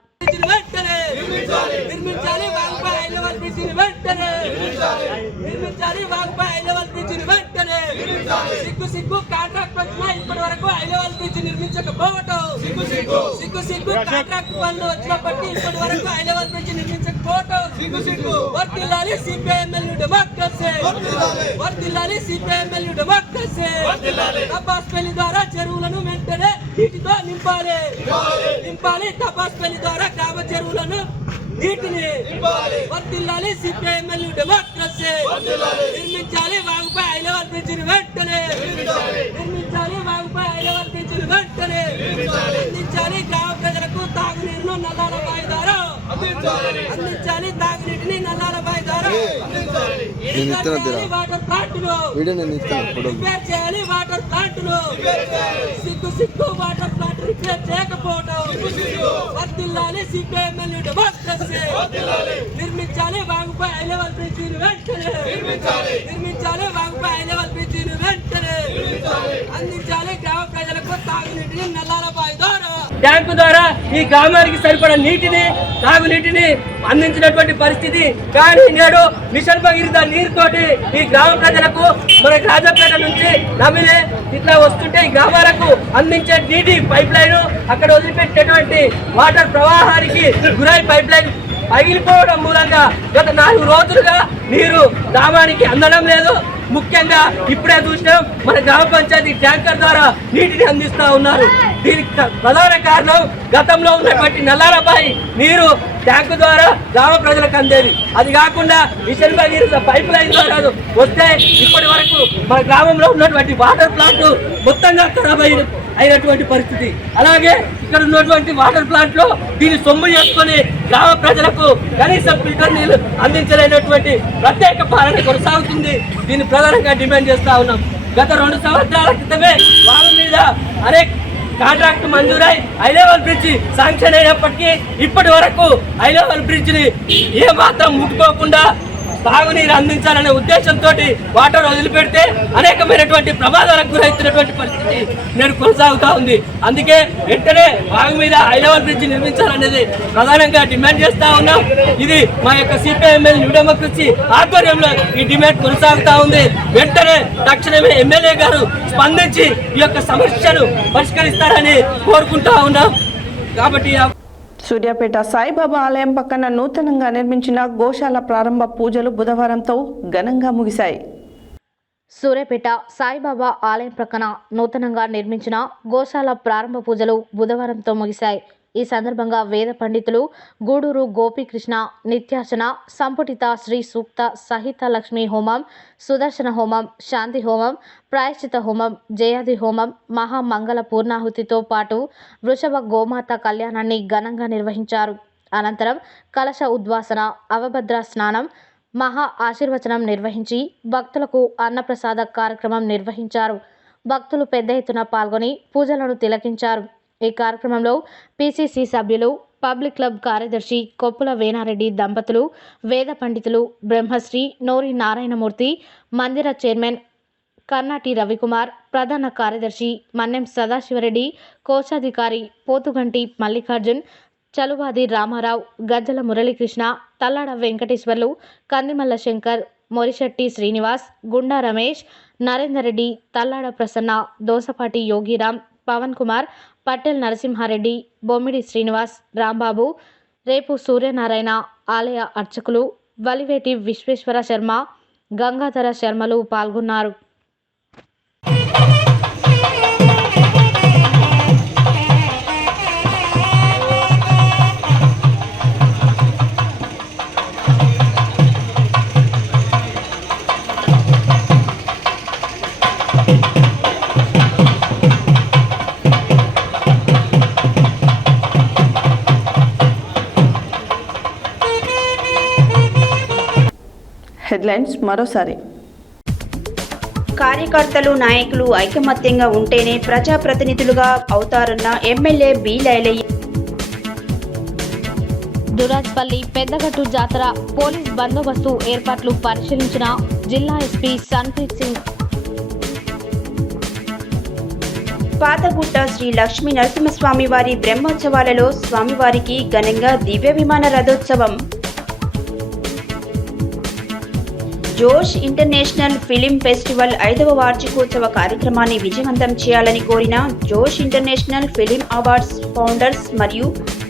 సిగ్గు కాంట్రాక్ట్ వచ్చినా ఇప్పటి వరకు హైలెవెల్ బ్రిడ్జ్ నిర్మించకపోవటం, సిగ్గు కాంట్రాక్ట్ పనులు వచ్చినప్పటికీ ఇప్పటి వరకు హైలెవెల్ బ్రిడ్జ్ నిర్మించకపోవటం, వర్తిల్లాలి సిపిఐఎంఎల్ డెమోక్రసీ, వర్తిల్లాలి సిపిఐఎంఎల్ డెమోక్రసీ. తపాస్పల్లి ద్వారా చెరువులను వెంటనే నీటితో నింపాలి తపాస్పల్లి ద్వారా గ్రామ చెరువులను నీటిని వర్తిల్లాలి సిపిఐఎంఎల్ డెమోక్రసీ. నిర్మించాలి వాగుపై హైలెవెల్ బ్రిడ్జిని వెంటనే, నిర్మించాలి వాగుపై హైలెవెల్ బ్రిడ్జిని వెంటనే, అందించాలి గ్రామ ప్రజలకు తాగునీరును నల్లాల బావి ద్వారా, అందించాలి తాగునీటిని నల్లాల బావి ద్వారా, వాటర్ ప్లాంట్ను రిపేర్ చేయాలి, వాటర్ ప్లాంట్ను సిగ్గు వాటర్ ప్లాంట్ రిపేర్ చేయకపోవడం, వర్తిల్లాలి సిపిఐఎంఎల్ డెమోక్రసీ. నిర్మించాలి వాగుపై హైలెవెల్ బ్రిడ్జిని వెంటనే, నిర్మించాలి వాగుపై హైలెవెల్ బ్రిడ్జిని వెంటనే, అందించాలి గ్రామ ప్రజలకు తాగునీటిని నల్లాల బావి ద్వారా, ట్యాంకు ద్వారా ఈ గ్రామానికి సరిపడా నీటిని తాగునీటిని అందించినటువంటి పరిస్థితి. కానీ నేడు మిషన్ భగీరథ నీరుతోటి ఈ గ్రామ ప్రజలకు మన రాజపేట నుంచి నమిలే ఇట్లా వస్తుంటే ఈ గ్రామాలకు అందించే నీటి పైప్ లైన్, అక్కడ వదిలిపెట్టేటువంటి వాటర్ ప్రవాహానికి గురై పైప్ లైన్ పగిలిపోవడం మూలంగా గత 4 రోజులుగా నీరు గ్రామానికి అందడం లేదు. ముఖ్యంగా ఇప్పుడే చూసినాం మన గ్రామ పంచాయతీ ట్యాంకర్ ద్వారా నీటిని అందిస్తూ ఉన్నారు. దీనికి ప్రధాన కారణం గతంలో ఉన్నటువంటి నల్లారబాయి నీరు ట్యాంకు ద్వారా గ్రామ ప్రజలకు అందేది. అది కాకుండా మిషన్ భగీరథ పైప్ లైన్ ద్వారా వస్తే ఇప్పటి వరకు మన గ్రామంలో ఉన్నటువంటి వాటర్ ప్లాంట్ మొత్తంగా ఖరాబ్ అయినటువంటి పరిస్థితి. అలాగే ఇక్కడ ఉన్నటువంటి వాటర్ ప్లాంట్ లో దీన్ని సొమ్ము చేసుకొని గ్రామ ప్రజలకు కనీసం ఫిల్టర్ నీళ్లు అందించలేనటువంటి ప్రత్యేక పాలన కొనసాగుతుంది. దీన్ని ప్రధానంగా డిమాండ్ చేస్తా ఉన్నాం. గత 2 సంవత్సరాల క్రితమే వారి మీద అనేక కాంట్రాక్ట్ మంజూరై హైలెవెల్ బ్రిడ్జి శాంక్షన్ అయినప్పటికీ ఇప్పటి వరకు హైలెవెల్ బ్రిడ్జిని ఏమాత్రం ముట్టుకోకుండా తాగునీరు అందించాలనే ఉద్దేశంతో వాటర్ వదిలిపెడితే అనేకమైనటువంటి ప్రమాదాలకు గురవుతున్నటువంటి పరిస్థితి నేడు కొనసాగుతూ ఉంది. అందుకే వెంటనే వాగు మీద హైలెవెల్ బ్రిడ్జి నిర్మించాలనేది ప్రధానంగా డిమాండ్ చేస్తా ఉన్నాం. ఇది మా యొక్క సిపిఐఎంఎల్ న్యూ డెమోక్రసీ ఆధ్వర్యంలో ఈ డిమాండ్ కొనసాగుతూ ఉంది. వెంటనే తక్షణమే ఎమ్మెల్యే గారు స్పందించి ఈ యొక్క సమస్యను పరిష్కరిస్తారని కోరుకుంటా ఉన్నాం. కాబట్టి సూర్యాపేట సాయిబాబా ఆలయం పక్కన నూతనంగా నిర్మించిన గోశాల ప్రారంభ పూజలు బుధవారంతో ఘనంగా ముగిశాయి. సూర్యాపేట సాయిబాబా ఆలయం ప్రక్కన నూతనంగా నిర్మించిన గోశాల ప్రారంభ పూజలు బుధవారంతో ముగిశాయి. ఈ సందర్భంగా వేద పండితులు గూడూరు గోపీకృష్ణ నిత్యార్చన, సంపుటిత శ్రీ సూక్త సహిత లక్ష్మీ హోమం, సుదర్శన హోమం, శాంతి హోమం, ప్రాయశ్చిత హోమం, జయాది హోమం, మహామంగళ పూర్ణాహుతితో పాటు వృషభ గోమాత కళ్యాణాన్ని ఘనంగా నిర్వహించారు. అనంతరం కలశ ఉద్వాసన, అవభద్ర స్నానం, మహా ఆశీర్వచనం నిర్వహించి భక్తులకు అన్నప్రసాద కార్యక్రమం నిర్వహించారు. భక్తులు పెద్ద ఎత్తున పాల్గొని పూజలను తిలకించారు. ఈ కార్యక్రమంలో పిసిసి సభ్యులు, పబ్లిక్ క్లబ్ కార్యదర్శి కొప్పుల వేనారెడ్డి దంపతులు, వేద పండితులు బ్రహ్మశ్రీ నోరి నారాయణమూర్తి, మందిర చైర్మన్ కర్నాటి రవికుమార్, ప్రధాన కార్యదర్శి మన్నెం సదాశివరెడ్డి, కోశాధికారి పోతుగంటి మల్లికార్జున్, చలువాది రామారావు, గజ్జల మురళీకృష్ణ, తల్లాడ వెంకటేశ్వర్లు, కందిమల్ల శంకర్, మొరిశెట్టి శ్రీనివాస్, గుండా రమేష్, నరేందర్ రెడ్డి, తల్లాడ ప్రసన్న, దోసపాటి యోగిరామ్, పవన్ కుమార్, పట్టెల్ నరసింహారెడ్డి, బొమ్మిడి శ్రీనివాస్, రాంబాబు, రేపు సూర్యనారాయణ, ఆలయ అర్చకులు వలివేటి విశ్వేశ్వర శర్మ, గంగాధర శర్మలు పాల్గొన్నారు. హెడ్లైన్స్ మరోసారి. కార్యకర్తలు, నాయకులు ఐకమత్యంగా ఉంటేనే ప్రజాప్రతినిధులుగా అవుతారన్న ఎమ్మెల్యే బి లైలయ్య. దురాజ్పల్లి పెద్దగట్టు జాతర పోలీస్ బందోబస్తు ఏర్పాట్లు పరిశీలించిన జిల్లా ఎస్పీ సన్ప్రీత్ సింగ్. పాతగుట్ట శ్రీ లక్ష్మీ నరసింహస్వామి వారి బ్రహ్మోత్సవాలలో స్వామివారికి ఘనంగా దివ్య విమాన రథోత్సవం. జోష్ ఇంటర్నేషనల్ ఫిలిం ఫెస్టివల్ 5వ వార్షికోత్సవ కార్యక్రమాన్ని విజయవంతం చేయాలని కోరిన జోష్ ఇంటర్నేషనల్ ఫిలిం అవార్డ్స్ ఫౌండర్స్ మరియు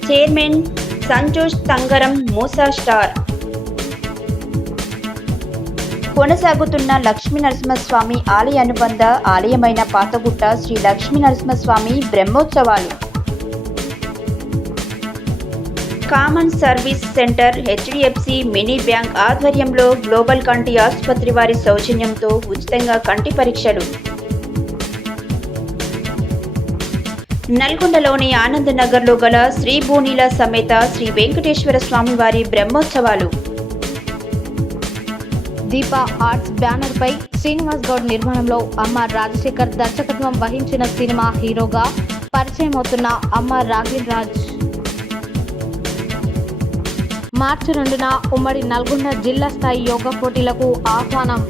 చైర్మన్ సంజోష్ తంగరం మూసా స్టార్. కొనసాగుతున్న లక్ష్మీ నరసింహస్వామి ఆలయ అనుబంధ ఆలయమైన పాతగుట్ట శ్రీ లక్ష్మీ నరసింహస్వామి బ్రహ్మోత్సవాలు. Common service centre HDFC mini bank ఆధ్వర్యంలో గ్లోబల్ కంటి ఆసుపత్రి వారి సౌజన్యంతో ఉచితంగా కంటి పరీక్షలు. నల్గొండలోని ఆనందనగర్లో గల శ్రీ భూనీల సమేత శ్రీ వెంకటేశ్వర స్వామి వారి బ్రహ్మోత్సవాలు. దీపా ఆర్ట్స్ బ్యానర్ పై శ్రీనివాస్ గౌడ్ నిర్మాణంలో అమ్మ రాజశేఖర్ దర్శకత్వం వహించిన సినిమా హీరోగా పరిచయమవుతున్న అమ్మ రాగిల్ రాజ్. మార్చి 2న ఉమ్మడి నల్గొండ జిల్లా స్థాయి యోగా పోటీలకు ఆహ్వానం.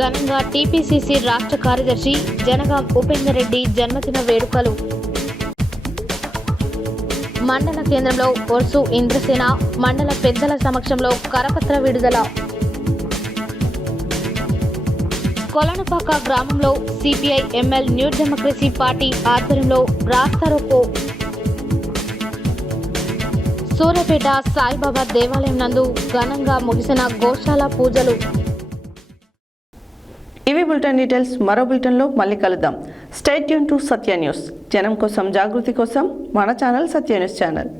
ఘనంగా టీపీసీసీ రాష్ట్ర కార్యదర్శి జనగాం ఉపేందర్ రెడ్డి జన్మదిన వేడుకలు. మండల కేంద్రంలో ఒర్సు ఇంద్రసేన మండల పెద్దల సమక్షంలో కరపత్ర విడుదల. కొలనుపాక గ్రామంలో CPI ML new democracy party ఆధ్వర్యంలో రాస్తారోకో. సూర్యాపేట సాయిబాబా దేవాలయం నందు ఘనంగా ముగిసిన గోశాల పూజలు. ఇవి బులెటిన్ డీటెయిల్స్. మరో బులెటిన్లో మళ్ళీ కలుద్దాం. Stay tune to Satya news. జనం కోసం, జాగృతి కోసం మన ఛానల్ సత్య న్యూస్ ఛానల్.